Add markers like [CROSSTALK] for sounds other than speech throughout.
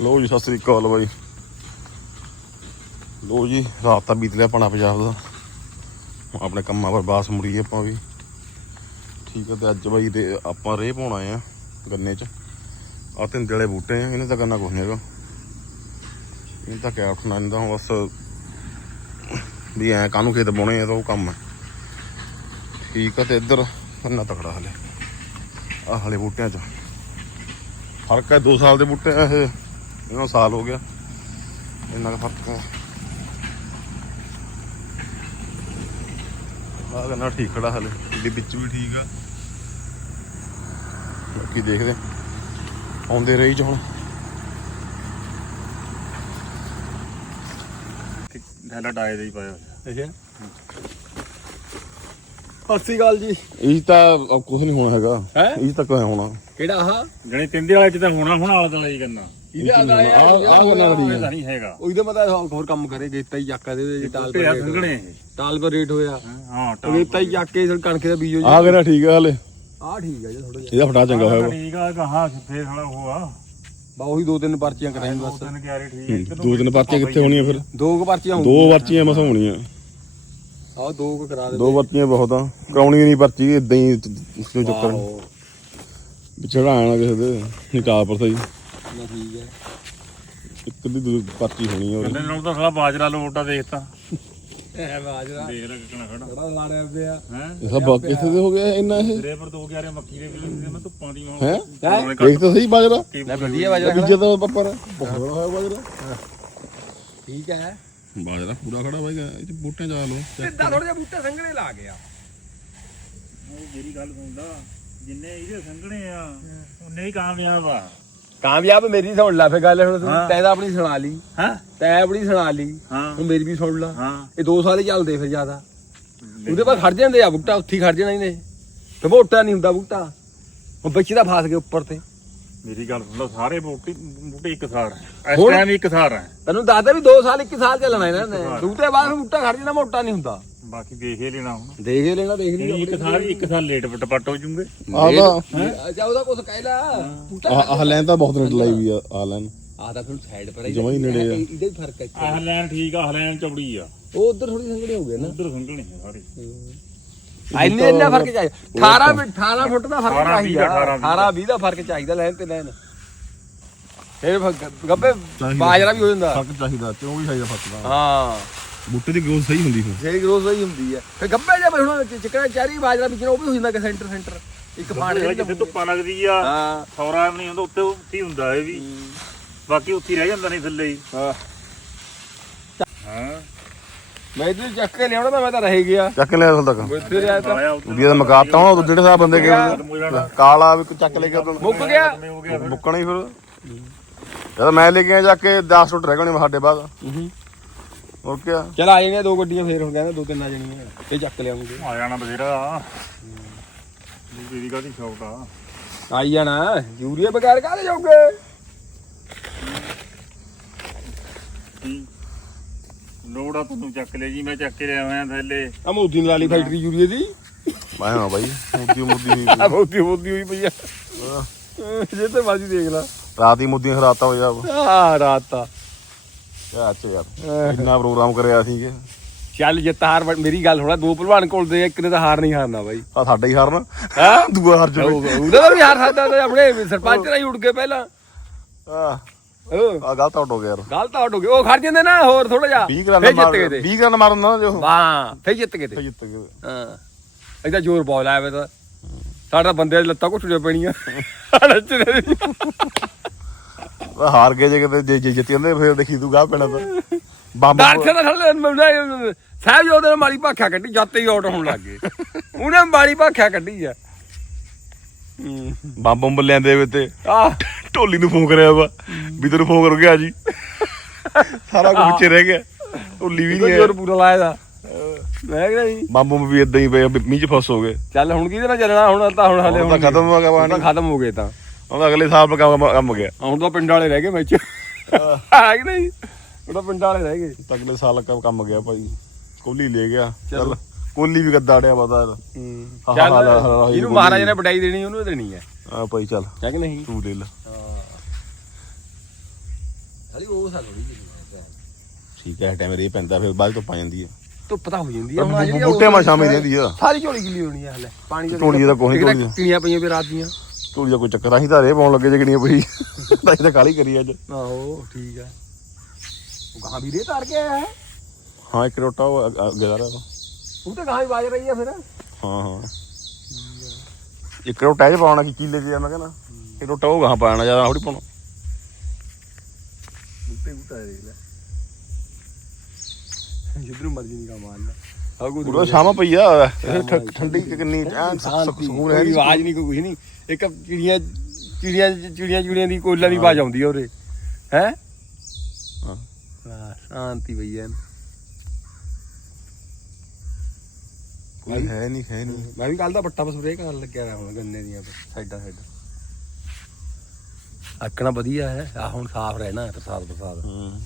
ਲੋ ਜੀ, ਸਤਿ ਸ੍ਰੀ ਅਕਾਲ ਬਾਈ। ਲੋ ਜੀ, ਰਾਤ ਤਾਂ ਬੀਤ ਲਿਆ ਪਣਾ ਪੰਜਾਬ ਦਾ। ਆਪਣੇ ਕੰਮਾਂ ਪਰ ਬਾਸ ਮੁੜੀਏ ਆਪਾਂ ਵੀ। ਠੀਕ ਹੈ ਤੇ ਅੱਜ ਬਾਈ ਦੇ ਆਪਾਂ ਰੇਹ ਪਾਉਣ ਆਏ ਆ, ਗੰਨੇ 'ਚ। ਆ ਤਿੰਨ ਵਾਲੇ ਬੂਟੇ ਆ, ਇਹਨੇ ਤਾਂ ਕਰਨਾ ਕੁਝ ਨਹੀਂ ਹੈਗਾ। ਇਹ ਤਾਂ ਕਿਆ ਉੱਠਣਾ ਇਹਦਾ ਹੁਣ ਬਸ ਵੀ ਐ ਕਾਹਨੂੰ ਖੇਤ ਪਾਉਣੇ ਆ ਤਾਂ ਉਹ ਕੰਮ ਹੈ ਠੀਕ ਆ, ਤੇ ਇੱਧਰ ਕੰਨਾ ਤਕੜਾ ਹਲੇ। ਆ ਹਲੇ ਬੂਟਿਆਂ 'ਚ। ਫ਼ਰਕ ਹੈ 2 ਸਾਲ ਦੇ ਬੂਟੇ ਇਹ। ਇਹਨਾਂ ਨੂੰ ਸਾਲ ਹੋ ਗਿਆ। ਇੰਨਾ ਕੁ ਫ਼ਰਕ ਹੈ। ਆ ਗੰਨਾ ਠੀਕ ਖੜਾ ਹਲੇ। ਇਹਦੇ ਵਿੱਚ ਵੀ ਠੀਕ ਆ। ਬਾਕੀ ਦੇਖਦੇ। ਆਉਂਦੇ ਰਹੀ ਚ ਹੁਣ। ਟਾਏ ਦੇ ਹੀ ਪਾਇਆ। ਅੱਛਾ। ਸਤਿ ਸ਼੍ਰੀ ਅਕਾਲ ਜੀ। ਇਹ ਤਾਂ ਕੁਝ ਨਹੀਂ ਹੋਣਾ ਹੈਗਾ? ਇਹ ਤਾਂ ਕੋਈ ਹੋਣਾ? ਕਿਹੜਾ ਆਹ? ਜਿਹੜੇ ਤਿੰਦੇ ਵਾਲੇ ਚ ਤਾਂ ਹੋਣਾ ਹੁਣ ਆਲੇ ਹੀ ਕਰਨਾ। ਇਹਦੇ ਆਦਾ ਆ ਆ ਗੰਨਾ ਖੜੀ ਇਹ ਹੈ ਤਾਂ ਨਹੀਂ ਹੈਗਾ। ਉਹਦੇ ਮਤਾ ਹੋਰ ਕੰਮ ਕਰੇ ਗੇਤਾ ਹੀ ਚੱਕਾ ਦੇ ਟਾਲ ਟੁੱਟੇ ਆ ਪਰ ਸੰਘਣੇ। ਇਹ ਟਾਲ ਪਰ ਰੇਟ ਹੋਇਆ। ਹਾਂ ਉਹ ਗੇਤਾ ਹੀ ਚੱਕ ਕੇ ਫਿਰ ਕਣਕ ਦਾ ਬੀਜੋ ਆ ਗੰਨਾ ਠੀਕ ਆ ਹਲੇ? ਆ ਠੀਕ ਆ ਜੀ ਥੋੜਾ ਜਿਹਾ। ਇਹਦਾ ਫਟਾ ਚੰਗਾ ਹੋਇਆ ਵਾ। ਠੀਕ ਆ ਕਹਾ ਫੇਰ ਹਲਾ ਉਹ ਆ। ਬਾ ਉਹੀ ਦੋ ਤਿੰਨ ਪਰਚੀਆਂ ਕਰਾਈ ਦੋ ਬਸ। ਤਿੰਨ ਕਿਆਰੇ ਠੀਕ ਆ ਇੱਕ ਦੋ ਦਿਨ ਪਰਚੀਆਂ ਕਿੱਥੇ ਹੋਣੀਆਂ ਫਿਰ? ਦੋ ਕੁ ਪਰਚੀਆਂ ਹੋਣ ਦੋ ਪਰਚੀਆਂ ਮਸਾਂ ਹੋਣੀਆਂ। ਆ ਦੋ ਕੁ ਕਰਾ ਦੇ ਦੋ ਪਰਚੀਆਂ ਬਹੁਤ ਆ। ਕਰਾਉਣੀ ਨਹੀਂ ਪਰਚੀ ਇਦਾਂ ਹੀ ਚੜਾਣਾ ਕਿਸੇ ਦੇ ਨਿਕਾਲ ਪਰ ਸਹੀ ਨਾ ਠੀਕ ਹੈ। ਇੱਕ ਦੀ ਪਰਚੀ ਹੋਣੀ ਆ ਕੰਨੇ ਨਾਲ ਤਾਂ ਸਾਲਾ ਬਾਜਰਾ ਲੋਟਾ ਦੇਖਤਾ ਐ ਬਾਜਰਾ। ਦੇਖ ਲੈ ਕਿਕਣਾ ਖੜਾ। ਬੜਾ ਲਾ ਰਹੇ ਹੁੰਦੇ ਆ ਹੈ? ਇਹ ਸਭ ਕਿੱਥੇ ਦੇ ਹੋ ਗਿਆ ਇੰਨਾ ਇਹ? ਸਿਰੇ ਪਰ ਦੋ ਕਿਆਰੇ ਮੱਕੀ ਦੇ ਵੀ ਮੈਂ ਧੁੱਪਾਂ ਦੀ ਹੁਣ ਹੈ? ਹੈਂ? ਦੇਖ ਤਾਂ ਸਹੀ ਬਾਜਰਾ। ਲੈ ਵਧੀਆ ਬਾਜਰਾ ਦੂਜੇ ਤਾਂ ਪੱਪਰ ਬਹੁਤ ਬੜਾ ਹੋਇਆ ਬਾਜਰਾ। ਠੀਕ ਹੈ। ਬਾਜਰਾ ਪੂਰਾ ਖੜਾ ਬਾਈ ਇਹ ਤੇ ਬੂਟੇ ਜਾ ਲੋ ਸਿੱਧਾ ਥੋੜਾ ਜਿਹਾ ਬੂਟੇ ਸੰਘਣੇ ਲਾ ਗਿਆ ਜਿਹੜੀ ਗੱਲ ਸੁਣਦਾ ਜਿੰਨੇ ਇਹਦੇ ਸੰਘਣੇ ਆ ਉਨੇ ਹੀ ਕਾਮਯਾਬ ਆ। ਕਾਮਯਾਬ ਮੇਰੀ ਸੁਣ ਲੈ ਫੇ ਗੱਲ ਹੁਣ ਤੂੰ। ਤੈਂ ਤਾਂ ਆਪਣੀ ਸੁਣਾ ਲਈ। ਹਾਂ। ਤੈਂ ਆਪਣੀ ਸੁਣਾ ਲਈ। ਹਾਂ। ਹੁਣ ਮੇਰੀ ਵੀ ਸੁਣ ਲਾ। ਹਾਂ। ਇਹ 2 ਸਾਲ ਹੀ ਚੱਲਦੇ ਫਿਰ ਜ਼ਿਆਦਾ। ਉਹਦੇ ਬਾਅਦ ਖੜ ਜਾਂਦੇ ਆ ਬੂਟਾ ਉੱਥੇ ਖੜ ਜਾਣਾ ਇਹਨੇ। ਤੇ ਮੋਟਾ ਨਹੀਂ ਹੁੰਦਾ ਬੂਟਾ। ਹੁਣ ਵਿੱਚ ਦਾ ਫਾਸ ਗਿਆ ਉੱਪਰ ਤੇ। ਮੇਰੀ ਗੱਲ ਸੁਣ ਸਾਰੇ ਬੂਟੇ ਬੂਟੇ ਇੱਕ ਸਾਰ ਹੈ। ਇਸ? ਟਾਈਮ ਇੱਕ ਸਾਰ ਹੈ। ਤੈਨੂੰ ਦੱਸਦਾ ਵੀ 2 ਸਾਲ 1 ਸਾਲ ਚੱਲਣਾ ਇਹਨਾਂ ਨੇ। ਦੂਤੇ ਬਾਅਦ ਬੂਟਾ ਖੜ ਜਾਣਾ ਮੋਟਾ ਨਹੀਂ ਹੁੰਦਾ। ਬਾਕੀ ਦੇਖ ਹੀ ਲੈਣਾ ਹੁਣ। ਦੇਖ ਹੀ ਲੈਣਾ ਦੇਖ ਲਈ ਇੱਕ ਸਾਲ ਇੱਕ ਸਾਲ ਲੇਟ ਪਟਪਟ ਹੋ ਜੂਗੇ। ਆ ਤਾਂ ਅੱਛਾ ਉਹਦਾ ਕੁਝ ਕਹਿ ਲਾ। ਆ ਆਹ ਲੈਣ ਤਾਂ ਬਹੁਤ ਰੇਟ ਲਾਈ ਵੀ ਆ ਆ ਲੈਣ ਆ ਤਾਂ ਫਿਰ ਸਾਈਡ ਪਰ ਜਮਾਂ ਹੀ ਨੇੜੇ ਆ। ਇਹਦੇ ਫ਼ਰਕ ਹੈ ਆਹ ਲੈਣ ਠੀਕ ਆ ਆਹ ਲੈਣ ਚੌੜੀ ਆ। ਉਹ ਉਧਰ ਥੋੜੀ ਸੰਗੜੇ ਹੋ ਗਏ ਨਾ। ਉਧਰ ਸੰਘਣੇ ਆ ਸਾਰੇ। ਇੰਨੇ ਇੰਨਾ ਫ਼ਰਕ ਚਾਹੀਦਾ 18 ਵੀ 18 ਫੁੱਟ ਦਾ ਫ਼ਰਕ 18 ਵੀਹ ਦਾ, ਚਾਹੀਦਾ। 18 20 ਦਾ ਫ਼ਰਕ ਚਾਹੀਦਾ ਲੈਣ ਤੇ ਲੈਣ ਇਹ ਫ- ਗੱਬੇ। ਬਾਜਰਾ ਵੀ ਹੋ ਜਾਂਦਾ। ਫ਼ਰਕ ਚਾਹੀਦਾ ਕਿਉਂ ਵੀ ਚਾਹੀਦਾ ਫ਼ਰਕ ਦਾ ਹਾਂ। ਬੂਟੇ ਦੀ ਗਰੋਥ ਸਹੀ ਹੁੰਦੀ ਫਿਰ ਜਿਹੜੀ ਗਰੋਸ ਹੋਈ ਹੁੰਦੀ ਹੈ ਫੇ ਗੱਬੇ ਜੇ ਹੁਣ ਚਿਕਣਾ ਚਾਰੀ ਬਾਜਰਾ ਵਿੱਚ ਉਹ ਵੀ ਹੋ ਜਾਂਦਾ ਕਿ ਸੈਂਟਰ ਸੈਂਟਰ ਇੱਕ ਪਾਣੀ ਜਿਹੜੇ ਜਿੱਥੇ ਧੁੱਪਾਂ ਲੱਗਦੀ ਆ ਹਾਂ। ਸੌਰਾ ਨਹੀਂ ਹੁੰਦਾ ਉੱਤੇ ਉੱਥੇ ਹੀ ਹੁੰਦਾ ਇਹ ਵੀ। ਬਾਕੀ ਉੱਥੇ ਹੀ ਰਹਿ ਜਾਂਦਾ ਨਹੀਂ ਥੱਲੇ ਹੀ। ਹਾਂ। ਹਾਂ। ਮੈਂ ਇਧਰ ਚੱਕ ਕੇ ਲਿਆਉਣਾ ਤਾਂ ਮੈਂ ਤਾਂ ਰਹਿ ਗਿਆ। ਚੱਕ ਲਿਆ ਅਸਲ ਤੱਕ। ਇੱਥੇ ਰਿਹਾ ਤਾਂ ਇਹਦਾ ਮਕਾਤਾ ਹੁਣ ਜਿਹੜੇ ਸਾਹਿਬ ਬੰਦੇ ਗਏ ਕਾਲਾ ਵੀ ਚੱਕ ਲੈ ਕੇ ਉਦੋਂ ਮੁੱਕ ਗਿਆ। ਹੋ ਫਿਰ। ਮੁੱਕਣਾ ਹੀ ਫਿਰ। ਜਦ ਮੈਂ ਲੈ ਕੇ ਆਇਆ ਜਾ ਕੇ 10 ਟੁੱਟ ਰਹਿ ਗਏ ਸਾਡੇ ਬਾਅਦ। ਹੋਰ ਕੀ ਚਲ ਆ ਜਾਣੀਆਂ ਦੋ ਗੱਡੀਆਂ ਫੇਰ ਹੁਣ ਕਹਿੰਦਾ ਦੋ ਤਿੰਨ ਆ ਜਾਣੀਆਂ ਇਹ ਚੱਕ ਲਿਆਉਂਗੇ ਆ ਜਾਣਾ ਬਥੇਰਾ। ਮੇਰੀ ਕਾਦੀ ਸ਼ੌਕ ਆ। ਆਈ ਜਾਣਾ। ਯੂਰੀਆ ਬਗੈਰ ਕਾਹਦੇ ਜਾਓਗੇ ਲੋੜ ਤੁਹਾਨੂੰ ਚੱਕ ਲਿਆ ਜੀ ਮੈਂ ਚੱਕ ਕੇ ਲਿਆ ਹੋਇਆ ਥੱਲੇ। ਆ ਮੋਦੀ ਨਾਲ ਵਾਲੀ ਫੈਕਟਰੀ ਯੂਰੀਆ ਦੀ। ਮੈਂ ਹਾਂ ਬਾਈ ਮੁੱਦੀ ਮੁੱਦੀ ਹੋਈ ਆ ਮੋਦੀ ਮੋਦੀ ਹੋਈ ਪਈ ਆ। ਜੇ ਤੇ ਬਾਜੀ ਦੇਖ ਲਾ। ਰਾਤ ਹੀ ਮੁੱਦੀਆਂ ਖਰਾਤਾ ਹੋ ਜਾ। ਆ ਰਾਤ ਤਾਂ ਯਾਰ। ਅੱਛਾ ਯਾਰ ਇੰਨਾ ਪ੍ਰੋਗਰਾਮ ਕਰਿਆ ਸੀ ਕਿ। ਚੱਲ ਜਿੱਤ ਹਾਰ ਮੇਰੀ ਗੱਲ ਹੋਣਾ ਦੋ ਭਲਵਾਨ ਕੋਲ ਦੇ ਇੱਕ ਨੇ ਤਾਂ ਹਾਰ ਨਹੀਂ ਹਾਰਨਾ ਬਾਈ। ਆ ਸਾਡਾ ਹੀ ਹਾਰਨ। ਹਾਂ? ਦੂਆ ਹਾਰ ਜਾਵੇ। ਉਹਦਾ ਤਾਂ ਵੀ ਹਾਰ ਸਕਦਾ ਤਾਂ ਆਪਣੇ ਸਰਪੰਚ ਨਾਲ ਹੀ ਉੱਡ ਕੇ ਪਹਿਲਾਂ। ਆ ਉਹ ਆ ਗਲਤ ਆਊਟ ਹੋ ਗਿਆ ਯਾਰ। ਗਲਤ ਆਊਟ ਹੋ ਗਏ ਉਹ ਖੜ ਜਾਂਦੇ ਨਾ ਹੋਰ ਥੋੜਾ ਜਿਹਾ। 20 ਰਨ ਜਿੱਤ ਮਾਰ ਗਏ ਤੇ। 20 ਰਨ ਮਾਰਨ ਨਾ ਜੋ। ਵਾਹ ਫੇਰ ਜਿੱਤ ਗਏ ਤੇ। ਜਿੱਤ ਗਏ। ਹਾਂ। ਇਹਦਾ ਜ਼ੋਰ ਬਹੁਤ ਆਇਆ ਵੇ ਤਾਂ। ਸਾਡਾ ਬੰਦੇ ਦੀ ਲੱਤਾਂ ਘੁੱਟੜੀਆਂ ਪੈਣੀਆਂ। [LAUGHS] ਹਾਰ ਗਏ ਜੇ ਕਿਤੇ ਜੇ- ਜੇ ਜਿੱਤ ਜਾਂਦੇ ਫੇਰ ਦੇਖੀ ਤੂੰ ਗਾਹ ਪੈਣਾ ਤਾਂ। ਬੰਬ ਦਰਸ਼ਨ ਦਾ ਥੱਲੇ ਸਾਹਿਬ ਜੀ ਉਹਦੇ ਨਾਲ ਮਾੜੀ ਭਾਖਿਆ ਕੱਢੀ ਜੱਤ ਹੀ ਆਊਟ ਹੋਣ ਲੱਗ ਗਏ। ਉਹਨੇ ਮਾੜੀ ਭਾਖਿਆ ਕੱਢੀ ਆ। ਹੂੰ। ਬੰਬ ਬੰਬ ਲੈਂਦੇ ਵੇ ਤੇ ਆ ਢੋਲੀ ਨੂੰ ਫੋਨ ਕਰਿਆ ਵਾ ਵੀ ਤੈਨੂੰ ਫੋਨ ਕਰ ਗਿਆ ਜੀ। ਸਾਰਾ ਕੁਝ ਵਿੱਚੇ ਰਹਿ ਗਿਆ ਢੋਲੀ ਵੀ ਨਹੀਂ ਜ਼ੋਰ ਪੂਰਾ ਲਾਇਆ ਦਾ। ਮੈਂ ਕਿਹਾ ਨਹੀਂ ਬੰਬ ਬੰਬ ਵੀ ਇਦਾਂ ਹੀ ਪਏ ਆ, ਵੀ ਮੀਂਹ ਚ ਫਸ ਹੋ ਗਏ। ਚੱਲ ਹੁਣ ਕਿਹਦੇ ਨਾਲ ਚੱਲਣਾ ਹੁਣ ਤਾਂ ਹੁਣ ਹਲੇ ਹੁਣ ਤਾਂ ਖਤਮ ਹੋ ਗਿਆ ਹੁਣ ਪਾਣੀ ਤਾਂ ਖਤਮ ਹੋ ਗਏ ਤਾਂ। ਹੁਣ ਅਗਲੇ ਸਾਲ ਕੰਮ ਕੰਮ ਗਿਆ। ਹੁਣ ਤਾਂ ਪਿੰਡ ਵਾਲੇ ਰਹਿ ਗਏ ਵਿੱਚ। ਹੈ। ਕਿ ਨਹੀਂ? ਹੁਣ ਤਾਂ ਪਿੰਡ ਵਾਲੇ ਰਹਿ ਗਏ। ਤਾਂ ਅਗਲੇ ਸਾਲ ਕੰਮ ਕੰਮ ਗਿਆ ਭਾਈ। ਕੋਹਲੀ ਲੈ ਗਿਆ। ਚੱਲ। ਕੋਹਲੀ ਵੀ ਗੱਦਾੜਿਆ ਪਤਾ ਹਾਂ, ਚੱਲ ਇਹਨੂੰ ਮਹਾਰਾਜ ਨੇ ਵਡਾਈ ਦੇਣੀ ਉਹਨੂੰ ਦੇਣੀ ਹੈ। ਆ ਭਾਈ ਚੱਲ। ਹੈ ਕਿ ਨਹੀਂ? ਤੂੰ ਲੈ। ਲੈ ਹਲੀ ਉਹ ਠੀਕ ਹੈ ਟਾਈਮ ਰੇ ਪੈਂਦਾ ਫਿਰ ਬਾਅਦ ਤੋਂ ਪਾ ਜਾਂਦੀ ਹੈ। ਧੁੱਪ ਤਾਂ ਹੋ ਜਾਂਦੀ ਆ ਹੁਣ ਜਿਹੜੀ ਬੂਟੇ ਮਾ ਸ਼ਾਮੇ ਰਹਿੰਦੀ ਆ। ਸਾਰੀ ਝੋਲੀ ਗਿੱਲੀ ਹੋਣੀ ਆ ਹਲੇ। ਪਾਣੀ ਝੋਲੀ ਦਾ ਕੋਈ ਨੀ ਝੋਲੀ ਪਈਆਂ ਵੀ ਰਾਤ ਦੀਆਂ। ਝੋਲੀ ਦਾ ਕੋਈ ਚੱਕਰ ਆਹੀ ਤਾਂ ਰੇ ਪਾਉਣ ਲੱਗੇ ਜਗਣੀਆਂ ਪਈ ਤਾਂ ਇਹ ਤਾਂ ਕਾਲੀ ਕਰੀ ਅੱਜ। ਆਹੋ ਠੀਕ ਆ। ਉਹ ਗਾਂ ਵੀ ਰੇ ਤਾਰ ਕੇ ਆਇਆ ਹੈ। ਹਾਂ ਇੱਕ ਰੋਟਾ ਉਹ ਅੱਗੇ ਦਾ ਰਿਹਾ ਉਹ ਤਾਂ ਗਾਂ ਹੀ ਬਾਜ ਰਹੀ ਆ ਫਿਰ। ਹਾਂ ਹਾਂ। ਇੱਕ ਰੋਟਾ ਇਹ ਪਾਉਣਾ ਕਿ ਕੀਲੇ ਆ ਮੈਂ ਕਹਿੰਦਾ। ਇਹ ਰੋਟਾ ਉਹ ਗਾਂ ਪਾਣਾ ਜ਼ਿਆਦਾ ਥੋੜੀ ਪਾਉਣਾ। ਬੂਟਾ ਦੇਖ ਲੈ। ਜਿੱਧਰ ਮਰਜ਼ੀ ਨਹੀਂ ਕਾ ਮਾਰ ਲੈ। ਪੂਰਾ ਸ਼ਾਮਾ ਪਈ ਆ। ਇਹ ਠ- ਠੰਡੀ ਕਿੰਨੀ ਸਕੂਨ ਹੈ ਆਵਾਜ਼ ਨਹੀਂ ਕੋਈ ਕੁਝ ਨਹੀਂ। ਇੱਕ ਚਿੜੀਆਂ ਚਿੜੀਆਂ ਚਿੜੀਆਂ ਚਿੜੀਆਂ ਦੀ ਕੋਇਲਾਂ ਦੀ ਆਵਾਜ਼ ਆਉਂਦੀ ਆ ਉਰੇ। ਹੈ? ਹਾਂ। ਸ਼ਾਂਤੀ ਐਨ। ਕੋਈ ਹੈ ਨਹੀਂ ਹੈ ਨਹੀਂ। ਮੈਂ ਵੀ ਕੱਲ ਦਾ ਪੱਟਾ ਸਪਰੇਅ ਕਰਨ ਲੱਗਿਆ ਰਿਹਾ ਹੁਣ ਗੰਨੇ ਦੀਆਂ। ਸਾਈਡਾਂ ਸਾਈਡਾਂ। ਆਕਣਾ ਵਧੀਆ ਹੈ। ਆ ਹੁਣ ਸਾਫ਼ ਰਹਿਣਾ ਪ੍ਰਸਾਦ ਪ੍ਰਸਾਦ ਹੂੰ।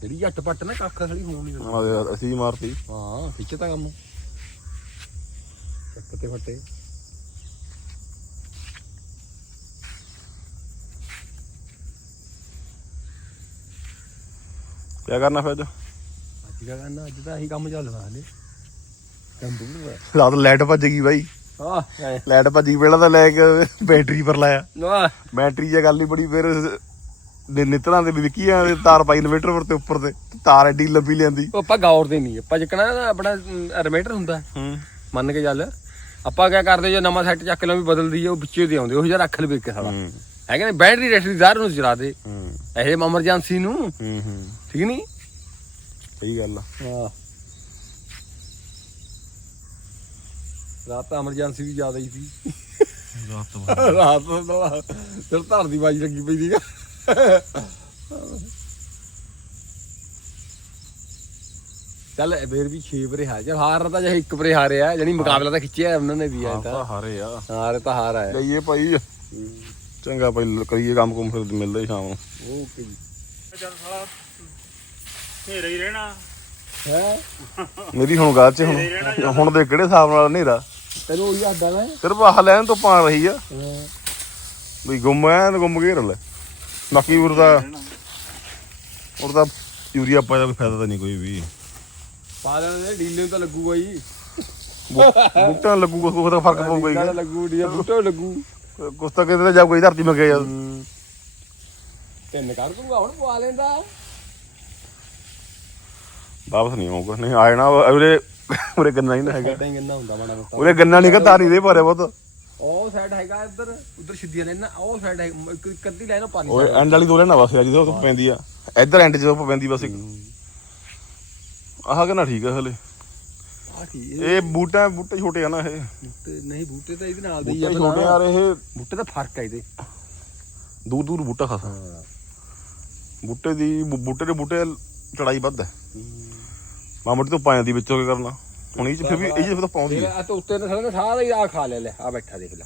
ਜਿਹੜੀ ਝੱਟ ਪੱਟ ਨਾ ਕੱਖ ਖਲੀ ਹੋਣ ਨਹੀਂ ਦਿੰਦਾ। ਆਹ ਅਸੀਂ ਮਾਰਤੀ। ਹਾਂ ਖਿੱਚ ਤਾਂ ਕੰਮ। ਚੱਕ ਤੇ ਫੱਟੇ। ਕੀ ਕਰਨਾ ਫਿਰ ਅੱਜ? ਅੱਜ ਕਾ ਕਰਨਾ? ਅੱਜ ਤਾਂ ਇਹੀ ਕੰਮ ਚੱਲਦਾ ਹਲੇ। ਕੰਪਿਊਟਰ ਰਾਤ ਲਾਈਟ ਭੱਜ ਗਈ ਬਾਈ। ਆ ਲਾਈਟ ਭੱਜੀ ਪਹਿਲਾਂ ਤਾਂ ਲੈ ਕੇ ਬੈਟਰੀ ਪਰ ਲਾਇਆ। ਨਾ ਬੈਟਰੀ ਜੇ ਗੱਲ ਨਹੀਂ ਬੜੀ ਫਿਰ ਦੇ ਨਿਤਰਾਂ ਦੇ ਵੀ ਵਿੱਕੀਆਂ ਦੇ ਤਾਰ ਪਾਈ ਇਨਵੇਟਰ ਪਰ ਤੇ ਉੱਪਰ ਤੇ ਤਾਰ ਐਡੀ ਲੰਬੀ ਲਿਆਂਦੀ। ਉਹ ਆਪਾਂ ਗੌਰ ਦੇ ਨਹੀਂ ਆਪਾਂ ਜਿਕਣਾ ਨਾ ਆਪਣਾ ਰਮੇਟਰ ਹੁੰਦਾ। ਹੂੰ। ਮੰਨ ਕੇ ਚੱਲ ਆਪਾਂ ਕਿਆ ਕਰਦੇ ਜੇ ਨਵਾਂ ਸੈੱਟ ਚੱਕ ਲਵਾਂ ਵੀ ਬਦਲਦੀ ਹੈ ਉਹ ਵਿੱਚੇ ਦੇ ਆਉਂਦੇ ਉਹ ਜਿਹਾ ਰੱਖ ਲਵੇ ਇੱਕ ਸਾਲਾ। ਹੂੰ। ਹੈ ਕਿ ਨਹੀਂ ਬੈਟਰੀ ਰੈਸਟ ਦੀ ਜ਼ਾਹਰ ਨੂੰ ਚਲਾ ਦੇ। ਹੂੰ। ਇਹ ਐਮਰਜੈਂਸੀ ਨੂੰ। ਹੂੰ ਹੂੰ। ਠੀਕ ਨਹੀਂ? ਸਹੀ ਗੱਲ ਆ। ਹਾਂ। ਰਾਤ ਤਾਂ ਐਮਰਜੈਂਸੀ ਵੀ ਜ਼ਿਆਦਾ ਹੀ ਸੀ। ਰਾਤ ਤੋਂ ਰਾਤ ਨੂੰ ਤਾਂ ਫਿਰ ਧਰ ਦੀ ਬਾਜੀ ਲੱਗੀ ਪਈ ਸੀਗਾ। ਚੱਲ ਫੇਰ ਵੀ 6 ਪਰੇ ਹਾਰ ਚੱਲ ਹਾਰ ਤਾਂ ਜੇ ਇੱਕ ਪਰੇ ਹਾਰਿਆ ਜਾਨੀ ਮੁਕਾਬਲਾ ਤਾਂ ਖਿੱਚਿਆ ਉਹਨਾਂ ਨੇ ਵੀ ਆਇਆ ਤਾਂ। ਹਾਰੇ ਆ। ਹਾਰ ਤਾਂ ਹਾਰ ਆਇਆ। ਲਈਏ ਭਾਈ। ਚੰਗਾ ਭਾਈ ਕਰੀਏ ਕੰਮ ਕੁਮ ਫਿਰ ਮਿਲਦੇ ਸ਼ਾਮ ਨੂੰ। ਓਕੇ ਜੀ। ਚੱਲ ਸਾਲਾ ਹਨੇਰਾ ਹੀ ਰਹਿਣਾ। ਹੈ? ਮੇਰੀ ਹੁਣ ਗੱਲ ਚ ਹੁਣ ਹੁਣ ਦੇ ਕਿਹੜੇ ਹਿਸਾਬ ਨਾਲ ਹਨੇਰਾ? ਤੈਨੂੰ ਉਹੀ ਆਦਾ ਨਾ। ਸਿਰਫ ਆਹ ਲੈਣ ਤੋਂ ਪਾ ਰਹੀ ਆ। ਵੀ ਗੁੰਮ ਐ ਤੇ ਗੁੰਮ ਘੇਰ ਲੈ। ਬਾਕੀ ਉਰਦਾ ਉਰਦਾ ਯੂਰੀਆ ਪਾਇਆ ਕੋਈ ਫਾਇਦਾ ਤਾਂ ਨਹੀਂ ਕੋਈ ਵੀ। ਪਾ ਲੈਣੇ ਡੀਲੇ ਨੂੰ ਤਾਂ ਲੱਗੂਗਾ ਜੀ। ਬੂ- ਬੂਟਿਆਂ ਨੂੰ ਲੱਗੂਗਾ ਕੋਈ ਤਾਂ ਫ਼ਰਕ ਪਊਗਾ ਡੀਲਾ ਹੀ ਲੱਗੂ ਡੀਆ ਬੂਟਾ ਲੱਗੂ। ਕੁਛ ਤਾਂ ਕਿਤੇ ਜਾ ਕੋਈ ਧਰਤੀ ਮੰਗੇ ਯਾਰ ਤਿੰਨ ਕਰ ਦੂੰਗਾ ਹੁਣ ਪਵਾ ਲੈਂਦਾ। ਵਾਪਸ ਨਹੀਂ ਆਊਗਾ ਨਹੀਂ ਆਏ ਨਾ ਉਰੇ ਉਰੇ ਗੰਨਾ ਨਹੀਂ ਨਾ ਹੈਗਾ। ਹੀ ਗੰਨਾ ਹੁੰਦਾ ਮਾੜਾ ਮੋਟਾ। ਉਰੇ ਗੰਨਾ ਨਹੀਂ ਕਾ ਤਾਰੀ ਦੇ ਭਰੇ ਬਹੁਤ। ਉਹ ਸਾਈਡ ਹੈਗਾ ਇੱਧਰ ਉਧਰ ਸਿੱਧੀਆਂ ਲੈਣਾ ਉਹ ਸਾਈਡ ਹੈ ਇੱਕ ਇੱਕ ਅੱਧੀ ਲੈਣਾ ਪਾਣੀ ਓਏ ਐਂਡ ਵਾਲੀ ਦੋ ਲੈਣਾ ਬਸ ਆ ਜਿਹਦੇ ਉੱਤੇ ਪੈਂਦੀ ਆ। ਇੱਧਰ ਐਂਡ ਜਦੋਂ ਪੈਂਦੀ ਬਸ ਇੱਕ। ਆਹ ਗੰਨਾ ਠੀਕ ਆ ਹਲੇ। ਆ। ਇਹ ਬੂਟਾ ਬੂਟੇ ਛੋਟੇ ਆ ਨਾ ਇਹ। ਬੂਟੇ ਨਹੀਂ ਬੂਟੇ ਤਾਂ ਇਹਦੇ ਨਾਲ ਦੇ ਹੀ ਬੂਟੇ ਆ ਛੋਟੇ ਯਾਰ ਇਹ। ਬੂਟੇ ਦਾ ਫ਼ਰਕ ਹੈ ਇਹਦੇ। ਦੂਰ ਦੂਰ ਬੂਟਾ ਖਾਸਾ। ਹਾਂ। ਬੂਟੇ ਦੀ ਬੂ- ਬੂਟੇ ਦੇ ਬੂਟੇ ਚੜਾਈ ਵੱਧ ਹੈ। ਮਾਮੜੀ ਤੋਂ ਪਾਇਆ ਦੀ ਵਿੱਚੋਂ ਕੀ ਕਰਨਾ? ਹੁਣ ਇਹ ਚ ਫਿਰ ਵੀ ਇਹ ਚ ਤਾਂ ਪਾਉਂਦੀ ਹੈ ਆ। ਤਾਂ ਉੱਤੇ ਨੇ ਸਾਰਾ ਸਾਰਾ ਹੀ ਆ ਖਾ ਲਿਆ ਲੈ ਆ ਬੈਠਾ ਦੇਖ ਲੈ।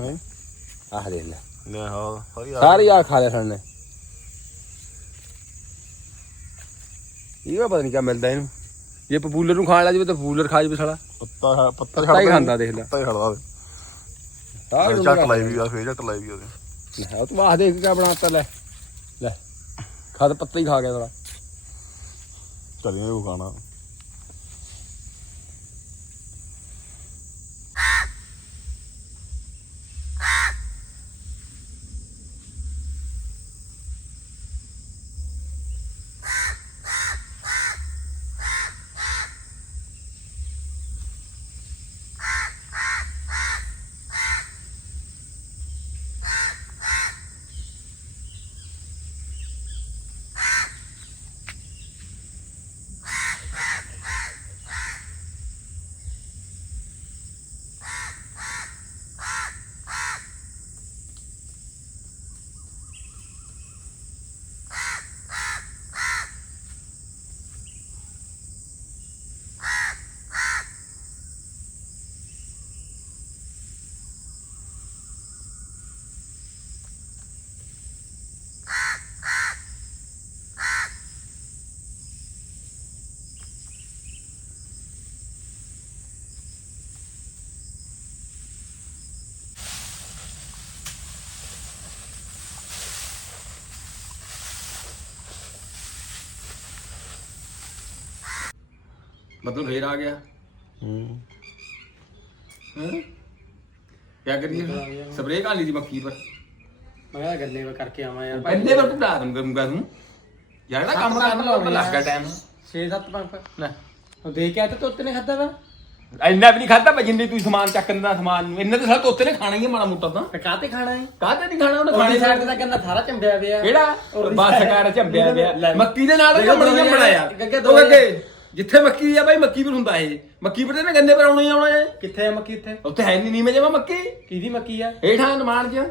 ਹੈਂ? ਆਹ ਦੇਖ ਲੈ। ਲੈ ਹਾਂ ਸਾਰੀ ਆ ਸਾਰੀ ਆ ਖਾ ਲਿਆ ਸਾਨੇ ਇਹ ਪਤਾ ਨਹੀਂ ਕਿਆ ਮਿਲਦਾ ਇਹਨੂੰ। ਜੇ ਪਪੂਲਰ ਨੂੰ ਖਾਣ ਲੱਗ ਜਾਵੇ ਤਾਂ ਪਪੂਲਰ ਖਾ ਜਾਵੇ ਸਾਲਾ। ਪੱਤਾ ਪੱਤਾ ਪੱਤਾ ਹੀ ਖਾਂਦਾ ਦੇਖ ਲੈ। ਪੱਤਾ ਹੀ ਛੱਡਦਾ ਸਾਰਾ। ਝੱਟ ਲਾਈ ਵੀ ਆ ਫੇਰ ਝੱਟ ਲਾਈ ਵੀ ਉਹਦੇ। ਉਹ ਤੂੰ ਆਹ ਦੇਖ ਕਿਆ ਬਣਾਤਾ ਲੈ। ਲੈ। ਖਾ ਤਾਂ ਪੱਤਾ ਹੀ ਖਾ ਗਿਆ ਸਾਲਾ। ਚਲੀਆਂ ਉਹ ਖਾਣਾ। ਮਤਲਬ ਫੇਰ ਆ ਗਿਆ। ਹੂੰ। ਹੈ? ਕੀ ਕਰੀਏ? ਸਪਰੇਅ ਕਰ ਲਈ ਦੀ ਮੱਕੀ ਪਰ। ਮੈਂ ਕਿਹਾ ਗੰਨੇ ਵਾ ਕਰਕੇ ਆਵਾਂ ਯਾਰ। ਕੰਦੇ ਪਰ ਤੂੰ ਡਾਰਮ ਕਰੂੰਗਾ ਤੂੰ। ਯਾਰ ਇਹਦਾ ਕੰਮ ਕਰਨ ਨੂੰ ਲੱਗਾ ਟਾਈਮ 6-7 ਪੰਪ ਲੈ। ਉਹ ਦੇ ਕੇ ਆ ਤੇ ਤੋਤੇ ਨੇ ਖਾਦਾ ਵਾ। ਇੰਨਾ ਵੀ ਨਹੀਂ ਖਾਦਾ ਮੈਂ ਜਿੰਨੀ ਤੂੰ ਸਮਾਨ ਚੱਕਣ ਦਾ ਸਮਾਨ ਨੂੰ। ਇੰਨਾ ਤਾਂ ਸਾਰਾ ਤੋਤੇ ਨੇ ਖਾਣਾ ਹੀ ਮਾੜਾ ਮੋਟਾ ਤਾਂ। ਤੇ ਕਾਤੇ ਖਾਣਾ ਹੈ? ਕਾਹਤੇ ਨਹੀਂ ਖਾਣਾ ਉਹਨੇ ਖਾਣੇ ਸਾਈਡ ਤੇ ਤਾਂ ਗੰਨਾ ਸਾਰਾ ਚੰਬਿਆ ਪਿਆ। ਕਿਹੜਾ? ਬਸ ਕਰ ਝੰਬਿਆ ਲੈ। ਪਿਆ। ਮੱਕੀ ਦੇ ਨਾਲ ਦੇਖੋ ਜੰਮਣੀ ਦੋ ਜਿੱਥੇ ਮੱਕੀ ਆ ਬਾਈ ਮੱਕੀ ਪਰ ਹੁੰਦਾ ਇਹ। ਮੱਕੀ ਪਰ ਨਾ ਗੰਨੇ ਪਰ ਆਉਣਾ ਹੀ ਆਉਣਾ ਹੈ ਕਿੱਥੇ ਆ ਮੱਕੀ ਇੱਥੇ? ਉੱਥੇ ਹੈ ਨਹੀਂ ਨੀਵੇਂ ਜਮਾ ਮੱਕੀ। ਕਿਹਦੀ ਮੱਕੀ ਆ? ਹੇਠਾਂ ਨਿਮਾਣ ਚ।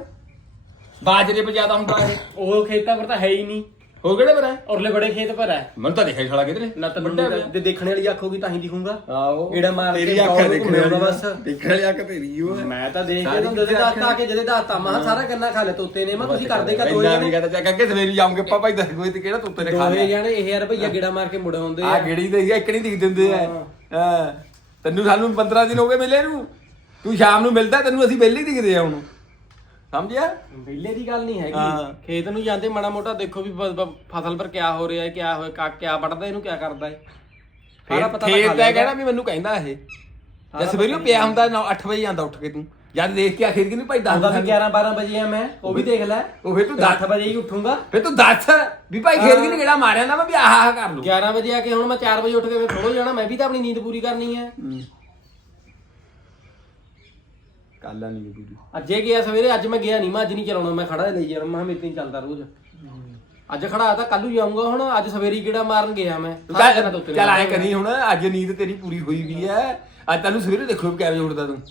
ਬਾਜਰੇ ਪਰ ਜ਼ਿਆਦਾ ਹੁੰਦਾ ਇਹ। ਉਹ ਖੇਤਾਂ ਪਰ ਤਾਂ ਹੈ ਹੀ ਨਹੀਂ। ਹੋ ਕਿਹੜੇ ਪਰ ਹੈ ਔਰਲੇ ਬੜੇ ਖੇਤ ਪਰ ਹੈ ਮਨ ਤਾਂ ਦੇਖਿਆ ਛੜਾ ਕਿਧਰੇ। ਨਾ ਤਾਂ ਬੰਦੇ ਦੇ ਦੇਖਣ ਵਾਲੀ ਅੱਖ ਹੋਗੀ ਤਾਂ ਹੀ ਦਿਖੂਗਾ। ਆਓ ਗੇੜਾ ਮਾਰ ਕੇ ਤੇਰੀ ਅੱਖ ਦੇਖਣ ਵਾਲੀ ਬਸ। ਦੇਖਣ ਵਾਲੀ ਅੱਖ ਤੇਰੀ ਹੈ ਮੈਂ ਤਾਂ ਦੇਖ ਕੇ ਤੁਹਾਨੂੰ ਅੱਖ- ਦੱਸਤਾ ਕਿ ਜਦੇ ਦੱਸਤਾ ਮੈਂ ਸਾਰਾ ਗੰਨਾ ਖਾ ਲੈ ਤੋਤੇ ਨੇ। ਮੈਂ ਤੁਸੀਂ ਕਰਦੇ ਕਾ ਦੋ ਇੰਨਾ ਜਣੇ? ਕਹਤਾ ਚੱਕ ਅੱਗੇ ਸਵੇਰੀ ਜਾਉਂਗੇ ਪਾਪਾ ਹੀ ਦੱਸ ਕੋਈ ਤੇ ਕਿਹੜਾ ਤੁੱਤੇ ਨੇ ਖਾ ਦੋਏ ਲਿਆ? ਜਣੇ ਇਹ ਯਾਰ ਭਈਆ ਗੇੜਾ ਮਾਰ ਕੇ ਮੁੜ ਆਉਂਦੇ ਆ। ਗੇੜੀ ਦੇ ਇੱਕ ਨਹੀਂ ਦਿਖ ਦਿੰਦੇ ਆ। ਹਾਂ। ਤੈਨੂੰ ਸਾਨੂੰ 15 ਦਿਨ ਹੋ ਗਏ ਮਿਲੇ ਨੂੰ। ਤੂੰ ਸ਼ਾਮ ਨੂੰ ਮਿਲਦਾ ਤੈਨੂੰ ਅਸੀਂ ਪਹਿਲੇ ਹੀ ਦਿਖਦੇ ਆ ਹੁਣ। ਸਮਝਿਆ ਵਿਹਲੇ ਦੀ ਗੱਲ ਨਹੀਂ ਹਾਂ। ਹੈਗੀ ਖੇਤ ਨੂੰ ਜਾਂਦੇ ਮਾੜਾ ਮੋਟਾ ਦੇਖੋ ਵੀ ਬ- ਬ- ਫਸਲ ਪਰ ਕਿਆ ਹੋ ਰਿਹਾ ਹੈ ਕਿਆ ਹੋਇਆ ਕਾ ਕਿਆ ਵੱਢਦਾ ਇਹਨੂੰ ਕਿਆ ਕਰਦਾ ਹੈ? ਸਾਰਾ ਪਤਾ ਤਾਂ ਖੇਤ ਖਾ ਦਾ ਲੈਂਦਾ। ਕਹਿਣਾ ਵੀ ਮੈਨੂੰ ਕਹਿੰਦਾ ਇਹ। ਜੇ ਸਵੇਰੇ ਪਿਆ ਹੁੰਦਾ 8 ਵਜੇ ਆਂਦਾ ਉੱਠ ਕੇ ਤੂੰ। ਜਦ ਦੇਖ ਕੇ ਆਖਿਰ ਕਿ ਨਹੀਂ ਭਾਈ ਆਉਂਦਾ ਵੀ 11 12 ਵਜੇ ਆ ਮੈਂ ਉਹ ਵੀ ਦੇਖ ਲੈ। ਉਹ ਫਿਰ ਤੂੰ ਦੱਸ ਵਜੇ ਹੀ ਉੱਠੂੰਗਾ। ਫਿਰ ਤੂੰ ਦੱਸ ਵੀ ਭਾਈ ਖੇਤ ਕਿ ਨਹੀਂ ਕਿਹੜਾ ਮਾਰਿਆ ਨਾ ਮੈਂ ਵੀ ਆਹ ਆਹ ਕਰ ਲੂ 11 ਵਜੇ ਆ ਕੇ ਹੁਣ ਮੈਂ 4 ਵਜੇ ਉੱਠ ਕੇ ਫਿਰ ਥੋੜੋ ਜਾਣਾ ਮੈਂ ਵੀ ਤਾਂ ਆਪਣੀ ਨੀਂਦ ਪੂਰੀ ਕਰਨੀ ਹੈ। ਕੱਲਾ ਨਹੀਂ ਪੂਰੀ ਅੱਜੇ ਗਿਆ ਸਵੇਰੇ ਅੱਜ ਮੈਂ ਗਿਆ ਨਹੀਂ ਮੈਂ ਅੱਜ ਨਹੀਂ ਚਲਾਉਣਾ ਮੈਂ ਖੜਾ ਲਈ ਯਾਰ ਮੈਂ ਮੇਰੇ ਤੇ ਨਹੀਂ ਚੱਲਦਾ ਰੋਜ਼। ਅੱਜ ਖੜਾ ਤਾਂ ਕੱਲ ਨੂੰ ਜਾਊਂਗਾ ਹੁਣ ਅੱਜ ਸਵੇਰੇ ਹੀ ਗੇੜਾ ਮਾਰਨ ਗਿਆ ਮੈਂ। ਸਾਰਾ ਦਿਨ ਤਾਂ ਉੱਤੇ ਚੱਲ ਐ ਕਰੀ ਹੁਣ ਅੱਜ ਨੀਂਦ ਤੇਰੀ ਪੂਰੀ ਹੋਈ ਵੀ ਐ ਅੱਜ ਤੈਨੂੰ ਸਵੇਰੇ ਦੇਖੋ ਕਿਵੇਂ ਉੱਠਦਾ ਤੂੰ।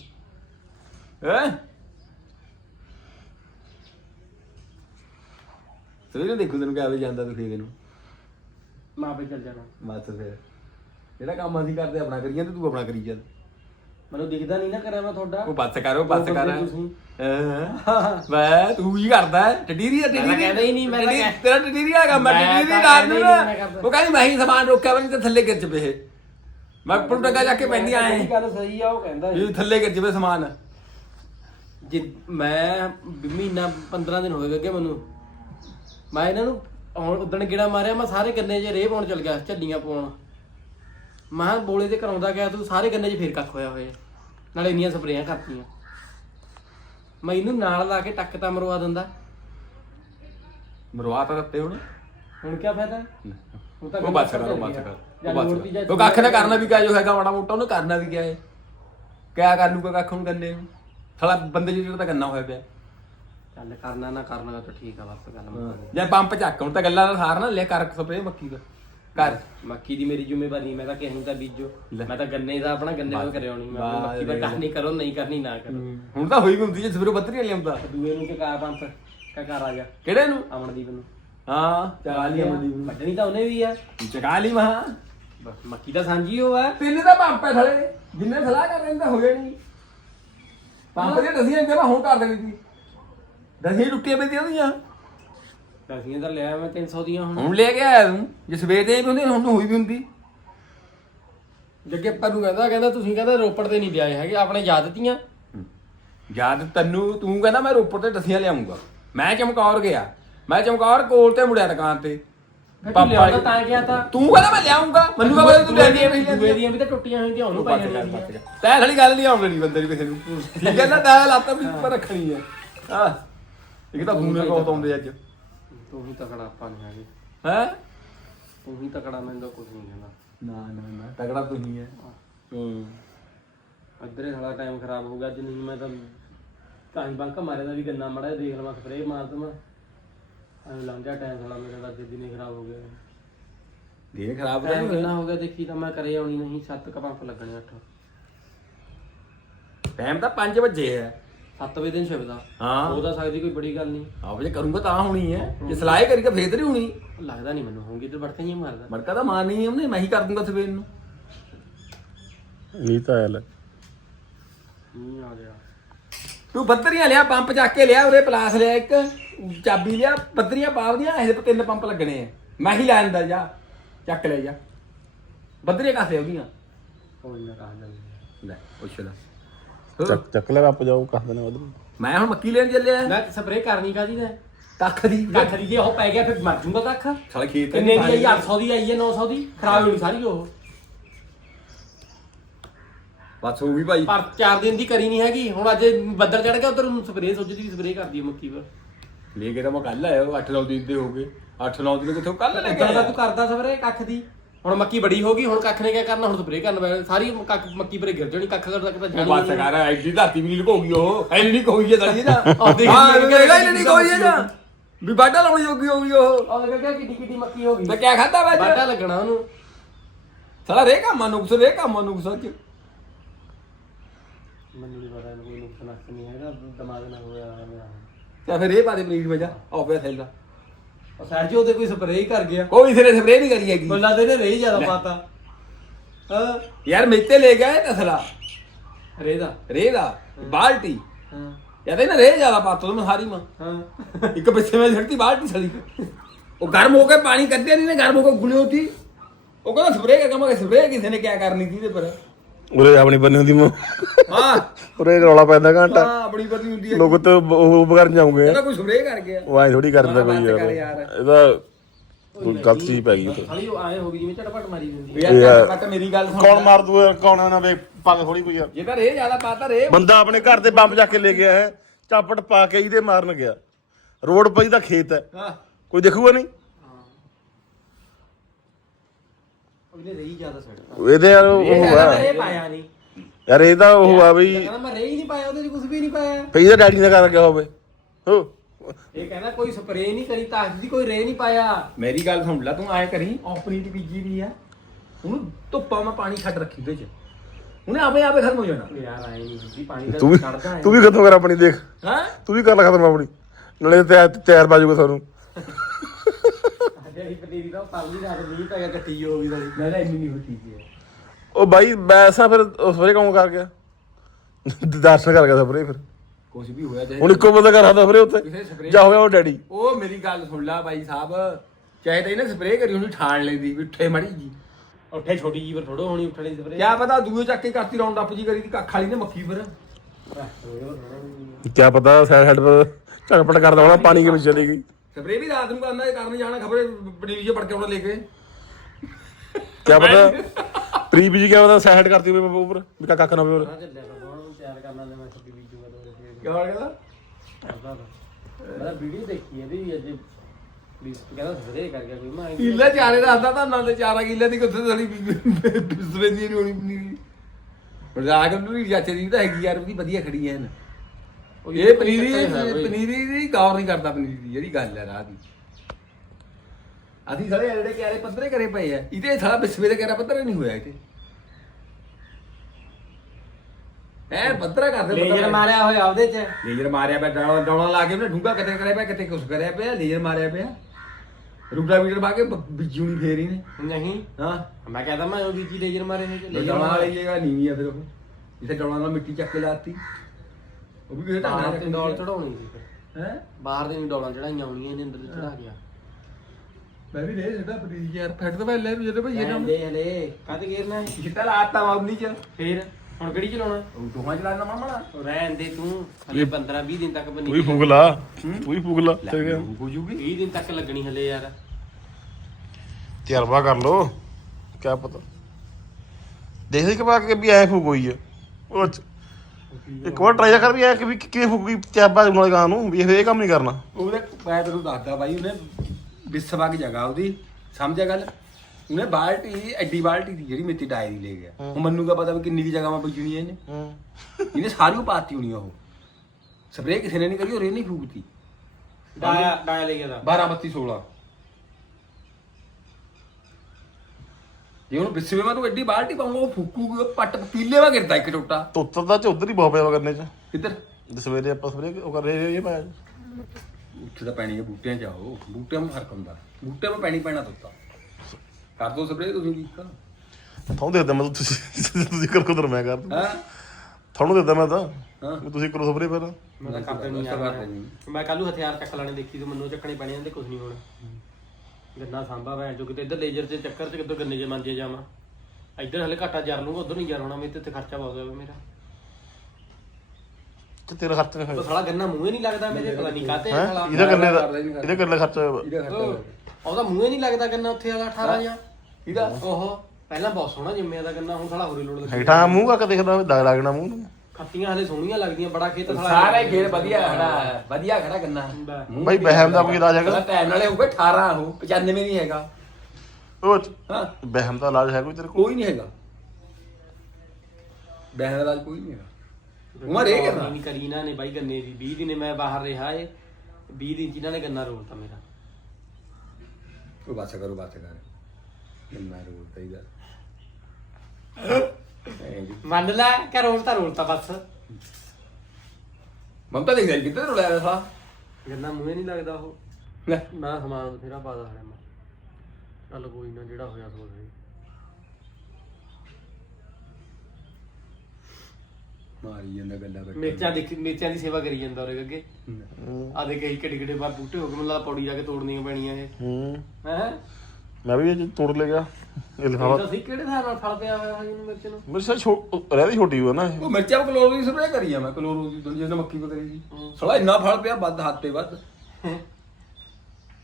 ਹੈ? ਸਵੇਰੇ ਦੇਖੋ ਤੈਨੂੰ ਕਿਵੇਂ ਜਾਂਦਾ ਤੂੰ ਖੇਤ ਨੂੰ। ਮਾਂ ਚੱਲ ਜਾਣਾ। ਬਸ ਫਿਰ। ਜਿਹੜਾ ਕੰਮ ਅਸੀਂ ਕਰਦੇ ਆਪਣਾ ਕਰੀਏ ਤੇ ਤੂੰ ਆਪਣਾ ਕਰੀ ਚੱਲ। ਮੈਨੂੰ ਦਿਖਦਾ ਨਹੀਂ ਨਾ ਕਰਿਆ ਮੈਂ ਤੁਹਾਡਾ। ਉਹ ਬੱਸ ਕਰੋ ਬੱਸ ਕਰ। ਤੁਸੀਂ। ਹਾਂ ਵੈ ਤੂੰ ਹੀ ਕਰਦਾ ਹੈ। ਟਟੀਰੀ ਆ ਮੈਂ ਟਟੀਰੀ ਕਹਿੰਦਾ ਹੀ ਨਹੀਂ, ਮੈਂ ਤਾਂ ਕਹਿ- ਤੇਰਾ ਟਟੀਰੀ ਆ ਕੰਮ ਮੈਂ ਟਟੀਰੀ ਤਾਂ ਕਹਿੰਦਾ ਹੀ ਨਹੀਂ, ਮੈਂ ਕਰਦਾ। ਉਹ ਕਹਿੰਦੀ ਮੈਂ ਹੀ ਸਮਾਨ ਰੋਕਿਆ ਵਾ ਨਹੀਂ ਤੇ ਥੱਲੇ ਗਿਰ ਜਵੇ ਮੈਂ ਪੁੱਟ ਟੱਗਾ ਜਾ ਕੇ ਪੈਂਦੀ ਆਏ ਗੱਲ ਸਹੀ ਆ ਉਹ ਕਹਿੰਦਾ ਇਹ। ਥੱਲੇ ਗਿਰ ਜਵੇ ਸਮਾਨ। ਜੇ ਮੈਂ ਵੀ ਮਹੀਨਾ 15 ਦਿਨ ਹੋਏ ਗਏ ਮੈਨੂੰ ਮੈਂ ਇਹਨਾਂ ਨੂੰ ਹੁਣ ਉਦਣ ਗੇੜਾ ਮਾਰਿਆ ਮੈਂ ਸਾਰੇ ਗੰਨੇ 'ਚ ਰੇਹ ਪਾਉਣ ਚਲ ਗਿਆ ਝੱਲੀਆਂ ਪਾਉਣ। ਮੈਂ ਕਿਹਾ ਬੋਲੇ ਤੇ ਕਰਾਉਂਦਾ ਗਿਆ ਤੂੰ ਸਾਰੇ ਗੰਨੇ 'ਚ ਫੇਰ ਕੱਖ ਹੋਇਆ ਹੋਇਆ ਨਾਲੇ ਇੰਨੀਆਂ ਸਪਰੇਆਂ ਕਰਤੀਆਂ। ਮੈਂ ਇਹਨੂੰ ਨਾਲ ਲਾ ਕੇ ਟੱਕ ਤਾਂ ਮਰਵਾ ਦਿੰਦਾ। ਮਰਵਾ ਤਾਂ ਦਿੱਤੇ ਹੁਣ ਹੁਣ ਕੀ ਫਾਇਦਾ? ਤਾਂ ਉਹ ਬੱਸ ਕਰ ਉਹ ਗਿਆ। ਕਰ। ਉਹ ਕਰ। ਕੱਖ ਨਾ ਕਰਨਾ ਵੀ ਕਿਆ ਜੋ ਹੈਗਾ ਮਾੜਾ ਮੋਟਾ ਉਹਨੇ ਕਰਨਾ ਵੀ ਕਿਆ ਹੈ। ਕਿਆ ਕਰ ਲੂਗਾ ਕੱਖ ਹੁਣ ਗੰਨੇ ਨੂੰ? ਸਾਲਾ ਬੰਦੇ ਜਿਹੜਾ ਤਾਂ ਗੰਨਾ ਹੋਇਆ ਪਿਆ। ਚੱਲ ਕਰਨਾ ਨਾ ਕਰਨਾ ਤਾਂ ਠੀਕ ਆ ਬਸ ਗੱਲ ਗਈ। ਜਾਂ ਪੰਪ ਚੱਕ ਹੁਣ ਤਾਂ ਗੱਲਾਂ ਦਾ ਸਾਰ ਨਾ ਲੈ ਕਰ ਸਪਰੇ ਮੱਕੀ ਦਾ। ਕਰ ਮੱਕੀ ਦੀ ਮੇਰੀ ਜ਼ਿੰਮੇਵਾਰੀ ਨਹੀਂ ਮੈਂ ਤਾਂ ਕਿਸੇ ਨੂੰ ਤਾਂ ਬੀਜੋ। ਲੈ। ਮੈਂ ਤਾਂ ਗੰਨੇ ਦਾ ਆਪਣਾ ਗੰਨੇ ਦਾ ਕਰਿਆ ਹੋਣੀ ਮੈਂ ਆਪਣੀ ਵਾਹ, ਮੱਕੀ ਪਰ ਕਰਨੀ ਕਰੋ ਨਹੀਂ ਕਰਨੀ ਨਾ ਕਰੋ। ਹੁਣ ਤਾਂ ਹੋਈ ਵੀ ਹੁੰਦੀ ਜੇ ਸਵੇਰੇ ਬੱਤਰੀ ਲਿਆਉਂਦਾ ਦੂਏ ਨੂੰ ਕਿ ਕਾਰ ਪੰਪ? ਕਾ ਘਰ ਆ ਜਾ ਕਿਹੜੇ ਨੂੰ? ਅਮਨਦੀਪ ਨੂੰ। ਹਾਂ ਚਗਾ ਲਈ ਅਮਨਦੀਪ ਨੂੰ। ਵੱਢਣੀ ਤਾਂ ਉਹਨੇ ਵੀ ਆ। ਚਗਾ ਲਈ ਮਹਾ ਬਸ ਮੱਕੀ ਤਾਂ ਸਾਂਝੀ ਹੋ ਆ। ਤਿੰਨ ਦਾ ਪੰਪ ਹੈ ਥਲੇ। ਜਿੰਨੇ ਸਲਾਹ ਕਰ ਰਹੇ ਤਾਂ ਹੋ ਜਾਣੀ। ਪੰਪ ਦੇ ਦਸੀਆਂ ਜਿਹੜਾ ਹੁਣ ਕਰ ਦੇਣੀ ਸੀ। ਦਸੀਆਂ ਟੁੱਟੀਆਂ ਪੈਂਦੀਆਂ ਉਹਦੀਆਂ। ਦਸੀਆਂ ਤਾਂ ਲਿਆ ਮੈਂ 300 ਦੀਆਂ ਹੁਣ। ਹੁਣ ਲੈ ਕੇ ਆਇਆ ਤੂੰ ਜੇ ਸਵੇਰ ਦੇ ਵੀ ਹੁੰਦੀ ਹੁਣ ਹੋਈ ਵੀ ਹੁੰਦੀ। ਜੱਗੇ ਪਰ ਨੂੰ ਕਹਿੰਦਾ ਕਹਿੰਦਾ ਤੁਸੀਂ ਕਹਿੰਦਾ ਰੋਪੜ ਤੇ ਨਹੀਂ ਲਿਆਏ ਹੈਗੇ ਆਪਣੇ ਯਾਦ ਦਿੱਤੀਆਂ ਯਾਦ ਤੈਨੂੰ ਤੂੰ ਕਹਿੰਦਾ ਮੈਂ ਰੋਪੜ ਤੇ ਦਸੀਆਂ ਲਿਆਉਂਗਾ। ਮੈਂ ਚਮਕੌਰ ਗਿਆ। ਮੈਂ ਚਮਕੌਰ ਕੋਲ ਤੇ ਮੁੜਿਆ ਦੁਕਾਨ ਤੇ। ਤੂੰ ਲਿਆਉਂਦਾ ਤਾਂ ਗਿਆ ਤਾਂ। ਤੂੰ ਕਹਿੰਦਾ ਮੈਂ ਲਿਆਉਂਗਾ। ਮੈਨੂੰ ਕਹਾਂ ਤੂੰ ਲੈ ਕੇ ਨਹੀਂ ਦੂਏ ਦੀਆਂ ਵੀ ਤਾਂ ਟੁੱਟੀਆਂ ਹੋਈਆਂ ਉਹਨੂੰ ਪਾਈ ਜਾਣੀਆਂ ਤੈ ਥੜੀ ਗੱਲ। ਨਹੀਂ ਆਉਣੀ ਬੰਦੇ ਨੂੰ ਕਿਸੇ ਨੂੰ। ਠੀਕ ਹੈ ਨਾ ਤੈ ਲੱਤ ਵੀ ਉੱਪਰ ਰੱਖਣੀ ਹੈ। ਹਾਂ ਇੱਕ ਤਾਂ ਫੋਨ ਕੋਲ ਆਉਂਦੇ ਅੱਜ। ਤੂੰ ਹੀ ਤਕੜਾ ਆਪਾਂ ਨਹੀਂ ਹੈਗੇ। ਹੈ? ਤੂੰ ਹੀ ਤਕੜਾ ਮੈਨੂੰ ਤਾਂ ਕੁਝ ਨਹੀਂ ਕਹਿੰਦਾ। ਨਾ ਨਾ ਨਾ ਤਗੜਾ ਤੂੰ ਹੀ ਹੈ। ਹੂੰ। ਇੱਧਰੇ ਸਾਲਾ ਟਾਈਮ ਖਰਾਬ ਹੋ ਗਿਆ ਅੱਜ ਨਹੀਂ ਮੈਂ ਤਾਂ ਤਾਂ ਹੀ ਬੰਕ ਮਾਰਿਆ ਦਾ ਵੀ ਗੰਨਾ ਮੜਾ ਦੇਖ ਲਵਾਂ ਸਪਰੇਅ ਮਾਰ ਦਵਾਂ। ਐਂ ਲੰਘ ਗਿਆ ਟਾਈਮ ਸਾਲਾ ਮੇਰਾ ਤਾਂ ਅੱਜ ਦਿਨੇ ਖਰਾਬ ਹੋ ਗਿਆ। ਦਿਨ ਖਰਾਬ ਟਾਈਮ ਕਿੰਨਾ ਹੋ ਗਿਆ ਦੇਖੀ ਤਾਂ ਮੈਂ ਕਰੇ ਆਉਣੀ ਨਹੀਂ ਸੱਤ ਕ ਪੰਪ ਲੱਗਣੇ ਅੱਠ। ਟਾਈਮ ਤਾਂ 5 ਵਜੇ ਹੈ। 7 ਵਜੇ ਦਿਨ ਸ਼ਿਵ ਦਾ ਹਾਂ। ਹੋ ਤਾਂ ਸਕਦੀ ਕੋਈ ਬੜੀ ਗੱਲ ਨਹੀਂ। ਆਪ ਜੇ ਕਰੂੰਗਾ ਤਾਂ ਹੋਣੀ ਹੈ। ਜੇ ਸਲਾਹ ਕਰੀ ਤਾਂ ਫੇਰ ਤੇ ਨਹੀਂ ਹੋਣੀ। ਲੱਗਦਾ ਨਹੀਂ ਮੈਨੂੰ ਹੋਊਗੀ ਤੇ ਵੜਕਾਂ ਹੀ ਮਾਰਦਾ। ਮੜਕਾ ਤਾਂ ਮਾਰਨੀ ਨਹੀਂ ਉਹਨੇ ਮੈਂ ਹੀ ਕਰ ਦੂੰਗਾ ਸਵੇਰ ਨੂੰ। ਨਹੀਂ ਤਾਂ ਆਇਆ ਲੈ। ਨਹੀਂ ਆ ਗਿਆ। ਤੂੰ ਬੱਤਰੀਆਂ ਲਿਆ ਪੰਪ ਚੱਕ ਕੇ ਲਿਆ ਉਰੇ ਪਲਾਸ ਲਿਆ ਇੱਕ ਚਾਬੀ ਲਿਆ ਬੱਤਰੀਆਂ ਪਾਵਦੀਆਂ ਇਹਦੇ ਤੇ ਤਿੰਨ ਪੰਪ ਲੱਗਣੇ ਆ। ਮੈਂ ਹੀ ਲੈਣ ਦਾ ਜਾ ਚੱਕ ਲੈ ਜਾ। ਬੱਤਰੀਆਂ ਕਾਸੇ ਉਹਦੀਆਂ? ਕੋਈ ਨਾ ਕਹਾਂ ਜਾਂਦੇ ਲੈ ਪੁੱਛ ਲੈ। ਚੱਕ ਚੱਕ ਲੈ ਰੱਪ ਜਾਓ ਕਹ ਦੇਣਾ ਉਧਰ ਮੈਂ ਹੁਣ ਮੱਕੀ ਲੈਣ ਚੱਲਿਆ। ਮੈਂ ਸਪਰੇਅ ਕਰਨੀ ਕਾਦੀ ਦਾ ਕੱਖ ਦੀ। ਕੱਖ ਦੀ ਜੇ ਉਹ ਪੈ ਗਿਆ ਫਿਰ ਮਰ ਜੂਗਾ ਕੱਖ? ਸਾਲੇ ਖੇਤ ਕਿੰਨੇ ਦੀ ਆਈ? 800 ਦੀ ਆਈ ਹੈ 900 ਦੀ? ਖਰਾਬ ਹੋਣੀ ਸਾਰੀ ਉਹ। ਬਸ ਹੋ ਗਈ ਭਾਈ। ਪਰ 4 ਦਿਨ ਦੀ ਕਰੀ ਨਹੀਂ ਹੈਗੀ। ਹੁਣ ਅੱਜ ਬੱਦਲ ਚੜ ਗਿਆ ਉਧਰ ਨੂੰ ਸਪਰੇਅ ਸੋਚਦੀ ਵੀ ਸਪਰੇਅ ਕਰਦੀ ਹੈ ਮੱਕੀ ਪਰ। ਲੈ ਕੇ ਤਾਂ ਮੈਂ ਕੱਲ ਆਇਆ 8-9 ਦਿਨ ਦੇ ਹੋ ਗਏ। 8-9 ਦਿਨ ਕਿੱਥੋਂ ਕੱਲ ਲੈ ਕੇ ਤਾਂ ਆਇਆ? ਤੂੰ ਕਰਦਾ ਸਪਰੇਅ ਕੱਖ ਦੀ। ਹੁਣ ਮੱਕੀ ਬੜੀ ਹੋ ਗਈ ਹੁਣ ਕੱਖ ਨੇ ਕੀ ਕਰਨਾ ਹੁਣ ਸਪਰੇਅ ਕਰਨ ਪੈ ਸਾਰੀ ਕੱਖ ਮੱਕੀ ਪਰੇ ਗਿਰ ਜਾਣੀ ਕੱਖ ਕਰ ਤੱਕ ਤਾਂ ਜਾਣੀ ਬਸ। ਕਰ ਐਡੀ ਧਰਤੀ ਵੀ ਨਹੀਂ ਲੁਕੋਗੀ ਉਹ। ਐਨੀ ਨਹੀਂ ਕੋਈ ਜਦਾਂ ਨਾ ਆਹ ਦੇਖ ਹਾਂ ਹੀ ਨਹੀਂ ਕੋਈ ਇਹਦਾ ਵੀ ਬਾਟਾ ਲਾਉਣੀ ਜੋਗੀ ਹੋਗੀ ਉਹ। ਆਹ ਲੱਗਾ ਕਿੱਡੀ ਕਿੱਡੀ ਮੱਕੀ ਹੋ ਗਈ। ਮੈਂ ਕਿਆ ਖਾਦਾ ਵਾ ਬਾਟਾ ਲੱਗਣਾ ਉਹਨੂੰ। ਸਾਲਾ ਰੇ ਕੰਮ ਨੁਕਸ ਰੇ ਕੰਮ ਨੁਕਸ ਚ। ਮੈਨੂੰ ਨਹੀਂ ਪਤਾ ਕੋਈ ਨੁਕਸਾਨ ਨਹੀਂ ਹੈਗਾ ਦਿਮਾਗ ਨਾਲ ਹੋਇਆ ਤੇ ਫਿਰ ਇਹ ਬਾਦੇ ਪਨੀਰ ਵਜਾ ਪਿਆ ਥੈਲਾ। ਉਹ ਸਰ ਜੀ ਉਹਦੇ ਕੋਈ ਸਪਰੇਅ ਕਰ ਗਿਆ। ਕੋਈ ਸਿਰੇ ਸਪਰੇ ਨਹੀਂ ਕਰੀ ਹੈਗੀ। ਮੁੱਲਾ ਦੇ ਨੇ ਰਹੀ ਜ਼ਿਆਦਾ ਪਾਤਾ। ਹਾਂ। ਯਾਰ ਮੇਤੇ ਲੈ ਗਏ ਤਸਲਾ ਰੇ ਦਾ। ਰੇ ਦਾ ਬਾਲਟੀ। ਹਾਂ। ਯਾਰ ਇਹ ਨਾ ਰੇ ਜ਼ਿਆਦਾ ਪਾਤੋ ਤੁਮ ਸਾਰੀ ਮਾਂ। ਹਾਂ। ਇੱਕ ਪਿੱਛੇ ਮੈਂ ਛੱਡਤੀ ਬਾਲਟੀ ਸਲੀ। ਉਹ ਗਰਮ ਹੋ ਕੇ ਪਾਣੀ ਕੱਢਿਆ ਨਹੀਂ ਨੇ ਗਰਮ ਹੋ ਕੇ ਗੁਲੀ ਹੋਤੀ ਉਹ ਕਹਿੰਦਾ ਸਪਰੇ ਕਰ ਕਮਾ ਸਪਰੇ ਕਿਸੇ ਨੇ ਕਿਆ ਕਰਨੀ ਸੀ ਇਹਦੇ ਪਰ। ਉਰੇ ਆਪਣੀ ਬੰਨੀ ਹੁੰਦੀ ਮੋ ਹਾਂ। ਉਰੇ ਰੌਲਾ ਪੈਂਦਾ ਘੰਟਾ। ਹਾਂ ਆਪਣੀ ਪਤੀ ਹੁੰਦੀ ਹੈ। ਲੋਕ ਤਾਂ ਉਹ ਕਰਨ ਜਾਉਂਗੇ ਇਹਦਾ ਕੋਈ ਸਪਰੇ ਕਰ ਗਿਆ। ਉਹ ਐ ਥੋੜੀ ਕਰਦਾ ਕੋਈ ਯਾਰ। ਇਹਦਾ ਕੋਈ ਗਲਤ ਚੀਜ਼ ਪੈ ਗਈ ਖਾਲੀ ਉਹ ਆਏ ਹੋ ਗਈ ਜਿਵੇਂ ਝਟਪਟ ਮਾਰੀ ਦਿੰਦੀ ਵੀ ਯਾਰ ਕੱਟ ਮੇਰੀ ਗੱਲ ਸੁਣ ਕੌਣ ਮਾਰ ਦੂ ਕੌਣ ਨਾ ਵੇ ਪੱਗ ਥੋੜੀ ਕੋਈ ਯਾਰ। ਜੇ ਤਾਂ ਰੇ ਜ਼ਿਆਦਾ ਪਾਤਾ ਰੇ ਬੰਦਾ ਆਪਣੇ ਘਰ ਤੇ ਬੰਬ ਚੱਕ ਕੇ ਲੈ ਗਿਆ ਹੈ ਚਾਪਟ ਪਾ ਕੇ ਇਹਦੇ ਮਾਰਨ ਗਿਆ। ਰੋਡ ਪਈ ਦਾ ਖੇਤ ਹੈ। ਹਾਂ। ਕੋਈ ਦੇਖੂਗਾ ਨਹੀਂ? ਉਹਨੇ ਰਹੀ ਜ਼ਿਆਦਾ ਇਹਦੇ ਯਾਰ ਉਹ ਇਹ ਆ ਪਾਇਆ ਨਹੀਂ। ਯਾਰ ਇਹਦਾ ਉਹ ਆ ਬਈ ਕਹਿੰਦਾ ਮੈਂ ਰੇ ਹੀ ਨਹੀਂ ਪਾਇਆ ਉਹਦੇ 'ਚ ਕੁਝ ਵੀ ਨਹੀਂ ਪਾਇਆ। ਪਈ ਦਾ ਡੈਡੀ ਦਾ ਕਰ ਗਿਆ ਹੋਵੇ। ਹੋ। ਇਹ ਕਹਿੰਦਾ ਕੋਈ ਸਪਰੇਅ ਨਹੀਂ ਕਰੀ ਤਾਸ਼ ਦੀ ਕੋਈ ਰੇ ਨਹੀਂ ਪਾਇਆ। ਮੇਰੀ ਗੱਲ ਸੁਣ ਲੈ ਤੂੰ ਆਏ ਕਰੀ ਆਪਣੀ ਦੀ ਬੀਜੀ ਵੀ ਆ ਉਹਨੂੰ ਧੁੱਪਾਂ ਮੈਂ ਪਾਣੀ ਛੱਡ ਰੱਖੀ ਉਹਦੇ ਚ। ਉਹਨੇ ਆਪੇ ਆਪੇ ਖਤਮ ਹੋ ਜਾਣਾ। ਯਾਰ ਆਏ ਨਹੀਂ ਹੁੰਦੀ ਪਾਣੀ ਤੂੰ ਦਾ ਵੀ ਤੂੰ ਖਤਮ ਕਰ ਆਪਣੀ ਦੇਖ। ਹਾਂ? ਤੂੰ ਵੀ ਕਰ ਲੈ ਖਤਮ ਆਪਣੀ। ਨਾਲੇ ਤੇ ਤਿਆਰ ਬਾਜੂਗਾ ਤੁਹਾਨੂੰ ਜਿਹੜੀ ਪਨੀਰੀ ਦਾ ਪਾਲੀ ਰਾਤ ਨਹੀਂ ਪੈ ਗਿਆ ਕੱਟੀ ਹੋ ਗਈ ਦਾ ਮੈਂ ਤਾਂ ਇੰਨੀ ਨਹੀਂ ਹੋਤੀ ਜੀ ਉਹ ਬਾਈ ਵੈਸਾ ਫਿਰ ਉਸ ਵੇਲੇ ਕੰਮ ਕਰ ਗਿਆ। ਦਰਸ਼ਨ ਕਰ ਗਿਆ ਸਪਰੇ ਫਿਰ। ਕੁਝ ਵੀ ਹੋਇਆ ਚਾਹੇ ਹੁਣ ਇੱਕੋ ਬੰਦਾ ਕਰ ਸਕਦਾ ਸਪਰੇ ਉੱਤੇ ਜਾ ਹੋ ਗਿਆ ਉਹ ਡੈਡੀ। ਉਹ ਮੇਰੀ ਗੱਲ ਸੁਣ ਲੈ ਬਾਈ ਸਾਹਿਬ। ਚਾਹੇ ਤਾਂ ਇਹਨੇ ਸਪਰੇਅ ਕਰੀ ਉਹਨੂੰ ਠਾਣ ਲੈਂਦੀ ਵੀ ਉੱਠੇ ਮੜੀ ਜੀ। ਉੱਠੇ ਛੋਟੀ ਜੀ ਪਰ ਥੋੜੋ ਹੋਣੀ ਉੱਠਣੀ ਸਪਰੇਅ। ਕਿਆ ਪਤਾ ਦੂਏ ਚੱਕ ਕੇ ਕਰਤੀ ਰਾਉਂਡ ਅਪ ਜੀ ਕਰੀ ਦੀ ਕੱਖ ਵਾਲੀ ਨੇ ਮੱਖੀ ਫਿਰ। ਕੀ ਪਤਾ ਸਾਈਡ ਸਾਈਡ ਪਰ ਝਟਪਟ ਕਰਦਾ ਹੋਣਾ ਪਾਣੀ ਕੇ ਵਿੱਚ ਚਲੀ ਗਈ। ਸਪਰੇਅ ਵੀ ਰਾਤ ਨੂੰ ਕਰਨਾ ਕਰਨ ਜਾਣਾ ਖਬਰੇ ਪਨੀਰੀ ਜੇ ਪੜ ਕੇ ਆਉਣਾ ਲੈ ਕੇ। ਕੀ ਪਤਾ? ਪ੍ਰੀ ਬੀਜ ਕੀ ਪਤਾ ਸਾਈਡ ਕਰਤੀ ਹੋਵੇ ਉੱਪਰ ਵੀ ਕਾ ਕੱਖ ਨਾ ਹੋਵੇ ਉਰੇ। ਚੱਲਿਆ ਤਾਂ ਹੁਣ ਤਿਆਰ ਕਰਨਾ ਤੇ ਮੈਂ ਛੱਡੀ ਬੀਜੂਗਾ ਦੋ ਦੇ ਕਿਆ ਕਹਿੰਦਾ ਕਰਦਾ ਤਾਂ ਮੈਂ ਵੀਡੀਓ ਦੇਖੀ ਇਹਦੀ ਵੀ ਅੱਜ। ਵੀ ਕਹਿੰਦਾ ਸਪਰੇਅ ਕਰ ਗਿਆ ਕੋਈ ਮੈਂ ਕਿੱਲੇ ਚਾਰੇ ਦੱਸਦਾ ਤਾਂ ਨਾ ਤੇ ਚਾਰਾ ਕਿੱਲੇ ਦੀ ਕਿੱਥੇ ਥੜੀ ਬਿਸਰੇ ਦੀ ਨਹੀਂ ਹੋਣੀ ਪਨੀਰੀ। ਰਾਗ ਨੂੰ ਵੀ ਚਾਚੇ ਦੀ ਤਾਂ ਹੈਗੀ ਯਾਰ ਉਹਦੀ ਵਧੀਆ ਖੜੀ ਐ ਨਾ ਇਹ ਪਨੀਰੀ ਪਨੀਰੀ ਦੀ ਗੌਰ ਨਹੀਂ ਕਰਦਾ ਪਨੀਰੀ ਦੀ ਜਿਹੜੀ ਗੱਲ ਹੈ ਰਾਹ ਦੀ। ਅਸੀਂ ਸਾਰੇ ਜਿਹੜੇ ਕਿਆਰੇ ਪੱਧਰੇ ਕਰੇ ਪਏ ਆ। ਇਹਦੇ ਸਾਲਾ ਬਿਸਵੇ ਦੇ ਕਿਆਰਾ ਪੱਧਰੇ ਨਹੀਂ ਹੋਇਆ ਇੱਥੇ। ਐ ਪੱਧਰਾ ਕਰਦੇ ਲੇਜ਼ਰ ਮਾਰਿਆ ਹੋਇਆ ਉਹਦੇ 'ਚ। ਲੇਜ਼ਰ ਮਾਰਿਆ ਪਿਆ ਡੌਲਾ ਡੌਲਾ ਲਾ ਕੇ ਉਹਨੇ ਢੂੰਗਾ ਕਿਤੇ ਕਰਿਆ ਪਿਆ ਕਿਤੇ ਕੁਛ ਕਰਿਆ ਪਿਆ ਲੇਜ਼ਰ ਮਾਰਿਆ ਪਿਆ। ਰੂਟਾ ਵੀਟਰ ਪਾ ਕੇ ਬਿਜੂ ਨਹੀਂ ਫੇਰੀ ਨੇ। ਨਹੀਂ। ਹਾਂ। ਮੈਂ ਕਹਿੰਦਾ ਮੈਂ ਉਹ ਬੀਜੀ ਲੇਜ਼ਰ ਮਾਰੇ ਨੇ। ਲੇਜ਼ਰ ਡੌਲਾ ਮਾਰੇ ਵਾਲੀ ਜਗ੍ਹਾ ਨੀਵੀਂ ਆ ਫਿਰ ਉਹ। ਜਿੱਥੇ ਡੌਲਾ ਨਾਲ ਮਿੱਟੀ ਚੱਕ ਕੇ ਲਾਤੀ। ਉਹ ਵੀ ਕਿਸੇ ਢੰਗ ਬਾਹਰ ਨਾਲ ਤੇ ਡੋਲ ਚੜਾਉਣੀ ਸੀ ਫਿਰ। ਹੈ? ਬਾਹਰ ਦੇ ਵੀ ਡੋਲਾਂ ਚੜਾਈਆਂ ਹੋਣੀਆਂ ਇਹਨੇ ਅੰਦਰ ਚੜਾ ਗਿਆ। ਮੈਂ ਵੀ ਲੈ ਸਿੱਧਾ ਪ੍ਰੀਤ ਯਾਰ ਫੱਟ ਤਾਂ ਪਹਿਲੇ ਵੀ ਜਦੋਂ ਭਈਏ ਹਲੇ ਹਲੇ ਕਦ ਗੇਰਨਾ ਜਿੱਤਾ ਲਾਤਾ ਮਾਉਣੀ ਚ। ਫੇਰ? ਹੁਣ ਕਿਹੜੀ ਚਲਾਉਣਾ? ਉਹ ਦੋਹਾਂ ਚਲਾਣਾ ਮਾਮਾ ਉਹ ਰਹਿਣ ਦੇ ਤੂੰ। ਹਲੇ 15 20 ਦਿਨ ਤੱਕ ਤੂੰ ਹੀ ਬਣੀ ਫੂਕ ਲਾ ਤੂੰ ਹੀ ਫੂਕ ਲਾ ਤੇ ਹੋ ਜੂਗੀ। 20 ਦਿਨ ਤੱਕ ਲੱਗਣੀ ਹਲੇ ਯਾਰ। ਤਜਰਬਾ ਕਰ ਲੋ ਕੀ ਪਤਾ। ਦੇਖ ਲਈ ਕਿ ਪਾ ਕੇ ਵੀ ਐ ਫੂਕ ਹੋਈ ਹੈ ਉਹ ਚ- ਇੱਕ ਵਾਰ ਟਰਾਈ ਕਰ ਵੀ ਐ ਕਿ ਵੀ ਕਿਵੇਂ ਫੂਕ ਚਾਬਾ ਨਾਲ ਗਾਂ ਨੂੰ ਵੀ ਇਹ ਕੰਮ ਨਹੀਂ ਕਰਨਾ। ਉਹਨੇ ਮੈਂ ਤੈਨੂੰ ਦੱਸਦਾ ਬਾਈ ਉਹਨੇ ਬਿਸਵਗ ਜਗ੍ਹਾ ਉਹਦੀ ਸਮਝਿਆ ਗੱਲ? ਉਹਨੇ ਬਾਲਟੀ ਐਡੀ ਬਾਲਟੀ ਦੀ ਜਿਹੜੀ ਮੇਤੀ ਡਾਇਰੀ ਲੈ ਗਿਆ। ਹੁਣ ਮੈਨੂੰ ਕਾ ਪਤਾ ਵੀ ਕਿੰਨੀ ਦੀ ਜਗ੍ਹਾ ਮੈਂ ਬੀਜਣੀ ਹੈ ਇਹਨੇ। ਇਹਨੇ ਸਾਰੀ ਉਹ ਪਾਤੀ ਹੋਣੀ ਆ ਉਹ। ਸਪਰੇਅ ਕਿਸੇ ਨੇ ਨਹੀਂ ਕਰੀ ਉਹ ਰੇ ਨਹੀਂ ਫੂਕਤੀ। ਡਾਇਆ ਡਾਇਆ ਲੈ ਗਿਆ ਦਾ 12 32 16 ਜੇ ਉਹਨੂੰ ਬਿਸਵੇ ਮੈਂ ਤੂੰ ਐਡੀ ਬਾਲਟੀ ਪਾਉਂਗਾ ਉਹ ਫੂਕੂਗੀ ਉਹ ਪੱਟ ਪੀਲੇ ਵਾ ਗਿਰਦਾ ਇੱਕ ਟੋਟਾ। ਤੁੱਤ ਦਾ ਚ ਉਧਰ ਹੀ ਬਹੁਤ ਪਿਆ ਕਰਨੇ ਚ। ਕਿੱਧਰ? ਸਵੇਰੇ ਆਪਾਂ ਸਵੇਰੇ ਉਹ ਕਰ ਰਹੇ ਇਹ ਪਾਇਆ ਉੱਥੇ ਤਾਂ ਪੈਣੀ ਹੈ ਬੂਟਿਆਂ ਚ ਆਓ ਬੂਟਿਆਂ ਨੂੰ ਫ਼ਰਕ ਹੁੰਦਾ। ਬੂਟਿਆਂ ਨੂੰ ਪੈਣੀ ਪੈਣਾ ਦਿੱਤਾ ਕਰ ਦੋ ਸਪਰੇਅ ਤੁਸੀਂ ਵੀ ਇੱਕ। ਤੁਹਾਨੂੰ ਦੇਖਦਾ ਮੈਂ ਤਾਂ ਤੁਸੀਂ ਤੁਸੀਂ ਕਰੋ ਕੁਦਰ ਮੈਂ ਕਰ ਦੂੰ। ਹਾਂ? ਤੁਹਾਨੂੰ ਦੇਖਦਾ ਮੈਂ ਤਾਂ। ਹਾਂ। ਵੀ ਤੁਸੀਂ ਕਰੋ ਸਪਰੇ ਫਿਰ। ਮੈਂ ਤਾਂ ਕਰਦੇ ਨਹੀਂ ਬਸ ਕਰਦੇ ਯਾਰ। ਨਹੀਂ। ਮੈਂ ਕੱਲ ਨੂੰ ਹਥਿਆਰ ਚੱਕ ਲੈਣੇ ਦੇਖੀ ਤੇ ਮੈਨੂੰ ਚੱਕਣੇ ਪੈਣੇ ਜਾਂਦੇ ਕੁਝ ਨਹੀਂ ਹੋਣਾ। ਗੰਨਾ ਸਾਂਭਾ ਭੈਣ ਜੋ ਕਿਤੇ ਇੱਧਰ ਲੇਜ਼ਰ ਚ ਚੱਕਰ ਚ ਕਿੱਦੋਂ ਗੰਨੇ ਜੇ ਮੰਜੇ ਜਾਵਾਂ। ਇੱਧਰ ਹਲੇ ਘਾਟਾ ਜਰ ਲੂੰਗਾ ਉਧਰ ਨਹੀਂ ਜਰ ਹੋਣਾ ਮੇਰੇ ਤੇ ਇੱਥੇ ਖਰਚਾ ਬਹੁਤ ਹੋਇਆ ਮੇਰਾ। ਤੇ ਤੇਰਾ ਖਰਚ ਨਹੀਂ ਉਹ ਹੋਇਆ। ਸਾਲਾ ਗੰਨਾ ਮੂੰਹ ਨਹੀਂ ਲੱਗਦਾ ਮੇਰੇ ਪਤਾ ਨਹੀਂ ਕਾਤੇ ਹੈ? ਸਾਲਾ। ਇਹਦਾ ਕਰਨੇ ਦਾ ਇਹਦੇ ਕਰਨੇ ਖਰਚ ਇਹਦਾ ਖਰਚਾ ਉਹ- ਉਹਦਾ ਮੂੰਹ ਨਹੀਂ ਲੱਗਦਾ ਗੰਨਾ ਉੱਥੇ ਵਾਲਾ 18 ਜਾਂ ਇਹਦਾ ਓਹੋ ਪਹਿਲਾਂ ਬਹੁਤ ਸੋਹਣਾ ਜੰਮਿਆ ਦਾ ਗੰਨਾ ਹੁਣ ਸਾਲਾ ਹੋਰੇ ਲੋੜ ਲੱਗੀ ਹੇਠਾਂ ਮੂੰਹ ਕੱਕ ਦਿਖਦਾ ਦਾਗ ਲੱਗਣਾ ਮੂੰਹ। ਨੂੰ ਖੱਤੀਆਂ ਹਲੇ ਸੋਹਣੀਆਂ ਲੱਗਦੀਆਂ ਬੜਾ ਖੇਤ ਸਾਲਾ ਸਾਰੇ ਗੇੜ ਵਧੀਆ ਖੜਾ ਵਧੀਆ ਖੜਾ ਗੰਨਾ। ਮੂੰਹ ਬਈ ਬਹਿਮ ਦਾ ਕੋਈ ਇਲਾਜ ਹੈਗਾ? ਟਾਈਮ ਨਾਲੇ ਹੋਊਗਾ 18 ਉਹ 95 ਨਹੀਂ ਹੈਗਾ। ਉਹ ਹਾਂ। ਬਹਿਮ ਦਾ ਇਲਾਜ ਹੈ ਕੋਈ ਤੇਰੇ ਕੋਲ? ਕੋਈ ਨਹੀਂ ਹੈਗਾ। ਬਹਿਣ ਦਾ ਇਲਾਜ ਕੋਈ ਨਹੀਂ ਹੈਗਾ। ਉਮਰ ਇਹ ਕਰਨਾ ਨਹੀਂ ਕਰੀ ਇਹਨਾਂ ਨੇ ਬਾਈ ਗੰਨੇ ਦੀ। 20 ਦਿਨੇ ਮੈਂ ਬਾਹਰ ਰਿਹਾ ਏ। 20 ਦਿਨ ਚ ਇਹਨਾਂ ਨੇ ਗੰਨਾ ਰੋਲਤਾ ਮੇਰਾ। ਉਹ ਬਸ ਕਰੋ ਬਸ ਕਰ। ਗੰਨਾ ਰੋਲ ਦਾ ਮੰਨ ਲੈ ਕਿ ਰੋਲਤਾ ਰੋਲਤਾ ਬਸ। ਮਮਤਾ ਦੇਖ ਰਹੀ ਕਿੱਧਰ ਰੋਲਿਆ ਸਾ ਗੰਨਾ ਮੂਹੇ ਨਹੀਂ ਲੱਗਦਾ ਉਹ। ਲੈ। ਮੈਂ ਸਮਾਨ ਬਥੇਰਾ ਪਾਦਾ ਹੈ ਮੈਂ। ਚੱਲ ਕੋਈ ਨਾ ਜਿਹੜਾ ਹੋਇਆ ਸੋ ਹੋਇਆ ਮਾਰੀ ਜਾਂਦਾ ਗੱਲਾਂ ਬੈਠਾ ਮਿਰਚਾਂ ਦੇਖ ਮਿਰਚਾਂ ਦੀ ਸੇਵਾ ਕਰੀ ਜਾਂਦਾ ਉਹਦੇ ਅੱਗੇ ਆ ਦੇ ਕਈ ਕਿਹੜੇ ਕਿਹੜੇ ਬਾਰ ਬੂਟੇ ਹੋ ਗਏ ਮੈਨੂੰ ਲੱਗਦਾ ਪੌੜੀ ਜਾ ਕੇ ਤੋੜਨੀਆਂ ਪੈਣੀਆਂ ਇਹ। ਹੂੰ। ਹੈ? ਮੈਂ ਵੀ ਅੱਜ ਤੋੜ ਲੈ ਗਿਆ। ਇਹ ਇਹ ਲਿਖਾਵਾ ਤਾਂ ਸਹੀ ਕਿਹੜੇ ਹਿਸਾਬ ਨਾਲ ਫਲ ਪਿਆ ਹੋਇਆ ਹੈ ਮਿਰਚ ਨੂੰ? ਮੇਰੇ ਛੋਟ ਰਹਿਦੀ ਛੋਟੀ ਹੋਇਆ ਨਾ ਇਹ। ਉਹ ਮਿਰਚਾਂ ਕਲੋਰੋ ਦੀ ਸਪਰੇ ਕਰੀ ਆ ਮੈਂ ਕਲੋਰੋ ਦੀ ਦੁਨੀਆ ਨੇ ਮੱਕੀ ਪਤਰੇ ਦੀ ਸਾਲਾ ਇੰਨਾ ਫਲ ਪਿਆ ਵੱਧ ਹੱਥ ਤੇ ਵੱਧ।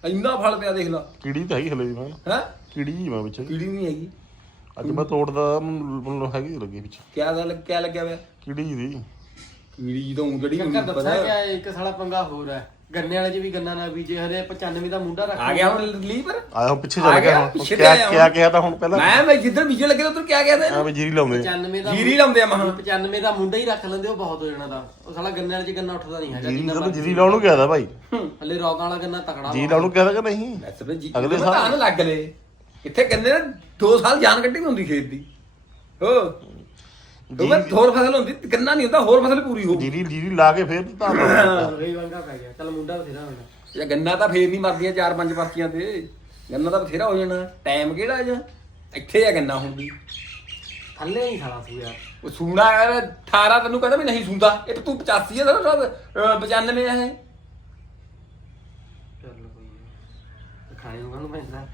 ਇੰਨਾ ਫਲ ਪਿਆ ਦੇਖ ਲਾ। ਕੀੜੀ ਤਾਂ ਹੈਗੀ ਹਲੇ ਵੀ ਮੈਂ। ਹੈ? ਕੀੜੀ ਜੀ ਮੈਂ ਵਿੱਚ। ਕੀੜੀ ਨਹੀਂ ਹੈਗੀ। ਅੱਜ ਮੈਂ ਤੋੜਦਾ ਮੈਨੂੰ ਮੈਨੂੰ ਹੈਗੀ ਲੱਗੀ ਵਿੱਚ। ਕਿਆ ਗੱਲ ਕਿਆ ਲੱਗਿਆ ਹੋਇਆ ਕੀੜੀ ਦੀ। ਕੀੜੀ ਤਾਂ ਊਂ ਜਿਹੜੀ ਚੱਕਰ ਹੁੰਦੀ ਦੱਸਿਆ ਪਤਾ। ਕਿ ਇੱਕ ਸਾਲਾ ਪੰਗਾ ਹੋਰ ਹੈ। ਗੰਨੇ ਵਾਲੇ ਚ ਵੀ ਗੰਨਾ ਨਾ ਬੀਜੇ ਹਰੇ 95 ਦਾ ਮੁੰਡਾ ਰੱਖ ਆ ਗਿਆ ਹੁਣ ਲੀਵਰ ਆਇਆ ਹੁਣ ਪਿੱਛੇ ਆ ਚੱਲ ਗਿਆ, ਗਿਆ ਹੁਣ। ਪਿੱਛੇ ਕਿਆ ਤੇ ਆਇਆ ਕਿਆ ਕਿਹਾ ਤਾਂ ਹੁਣ ਪਹਿਲਾਂ? ਮੈਂ ਮੈਂ ਜਿੱਧਰ ਬੀਜਣ ਲੱਗੇ ਉਧਰ ਕਿਆ ਗਿਆ ਆ ਤਾ ਵੀ ਜੀਰੀ ਲਾਉਂਦੇ 95 ਦਾ ਜੀਰੀ ਲਾਉਂਦੇ ਆ ਮਹਾਂ। 95 ਦਾ ਮੁੰਡਾ ਹੀ ਰੱਖ ਲੈਂਦੇ ਉਹ ਬਹੁਤ ਹੋ ਜਾਣਾ ਦਾ ਉਹ ਸਾਲਾ ਗੰਨੇ ਵਾਲੇ ਚ ਗੰਨਾ ਉੱਠਦਾ ਨਹੀਂ ਹੈਗਾ ਜੀਰੀ ਜਿੰਨਾ ਜਦੋਂ ਜੀਰੀ ਲਾਉਣ ਨੂੰ ਗਿਆ ਤਾਂ ਭਾਈ। ਹਲੇ ਰੌਕਾਂ ਵਾਲਾ ਗੰਨਾ ਤਕੜਾ ਜੀਰੀ ਲਾਉਣ ਨੂੰ ਗਿਆ ਤਾਂ ਕਿ ਨਹੀਂ? ਬਸ ਵੀ ਜੀ ਅਗਲੇ ਅਗਲੇ ਸਾਲ- ਸਾਲ ਲੱਗ ਲਏ ਇੱਥੇ ਕਹਿੰਦੇ ਨੇ 2 ਸਾਲ ਜਾਨ ਕੱਢੀ ਹੁੰਦੀ ਖੇਤ ਦੀ। ਹੋ। ਉਹ ਮੈਂ ਹੋਰ ਫਸਲ ਹੁੰਦੀ ਗੰਨਾ ਨਹੀਂ ਹੁੰਦਾ ਹੋਰ ਫਸਲ ਪੂਰੀ ਹੋ ਜੀਰੀ ਜੀਰੀ ਲਾ ਕੇ ਫੇਰ ਤਾਂ ਰੇ ਵੰਗਾ ਪੈ ਗਿਆ। ਚੱਲ ਮੁੰਡਾ ਬਥੇਰਾ ਹੁੰਦਾ ਇਹ ਗੰਨਾ ਤਾਂ ਫੇਰ ਨਹੀਂ ਮਰਦੀਆਂ ਚਾਰ ਪੰਜ ਪਰਚੀਆਂ ਤੇ। ਗੰਨਾ ਤਾਂ ਬਥੇਰਾ ਹੋ ਜਾਣਾ। ਟਾਈਮ ਕਿਹੜਾ ਜਾਂ ਇੱਥੇ ਆ ਗੰਨਾ ਵੀ। ਥੱਲੇ ਹੀ ਸਾਲਾ ਸੂਆ। ਉਹ ਸੂਣਾ ਯਾਰ 18 ਤੈਨੂੰ ਕਹਿੰਦਾ ਵੀ ਨਹੀਂ ਸੁਣਦਾ ਇਹ ਤਾਂ ਤੂੰ 85 ਹੈ ਤਾਂ 95 ਹੈ ਚੱਲ ਕੋਈ ਨੀ। ਖਾਣੇ ਨੂੰ ਕਾਹਨੂੰ ਪੈਂਦਾ।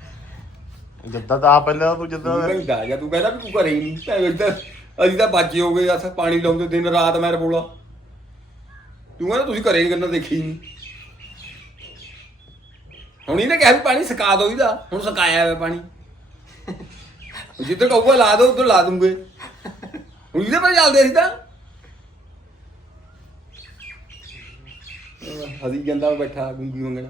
ਜੱਦਾ ਤਾਂ ਆ ਪਹਿਲਾਂ ਤੂੰ ਜੱਦਾ ਤੂੰ ਕਹਿੰਦਾ ਜਾਂ ਤੂੰ ਕਹਿੰਦਾ ਵੀ ਤੂੰ ਘਰੇ ਹੀ ਨਹੀਂ। ਤਾਂ ਇੱਧਰ। ਅਸੀਂ ਤਾਂ ਬਾਜੇ ਹੋ ਗਏ, ਅਸ ਪਾਣੀ ਲਾਉਂਦੇ ਦਿਨ ਰਾਤ ਮੈਂ ਬੋਲਾ ਤੂੰ ਕਹਿੰਦਾ ਤੁਸੀਂ ਘਰੇ ਹੀ ਗੰਨਾ ਦੇਖੀ ਨਹੀਂ ਹੁਣ ਇਹਨੇ ਕਿਹਾ ਵੀ ਪਾਣੀ ਸੁਕਾ ਦੋ ਇਹਦਾ, ਹੁਣ ਸੁਕਾਇਆ ਹੋਇਆ ਪਾਣੀ। ਜਿੱਧਰ ਕਹੂਗਾ ਲਾ ਦੋ ਉਧਰ ਲਾ ਦੂੰਗੇ। ਹੁਣ ਇਹਦੇ ਪਰ ਚੱਲਦੇ ਅਸੀਂ ਤਾਂ। ਹਦੀ ਜਾਂਦਾ ਬੈਠਾ ਗੁੰਗੀ ਮੰਗਣਾ।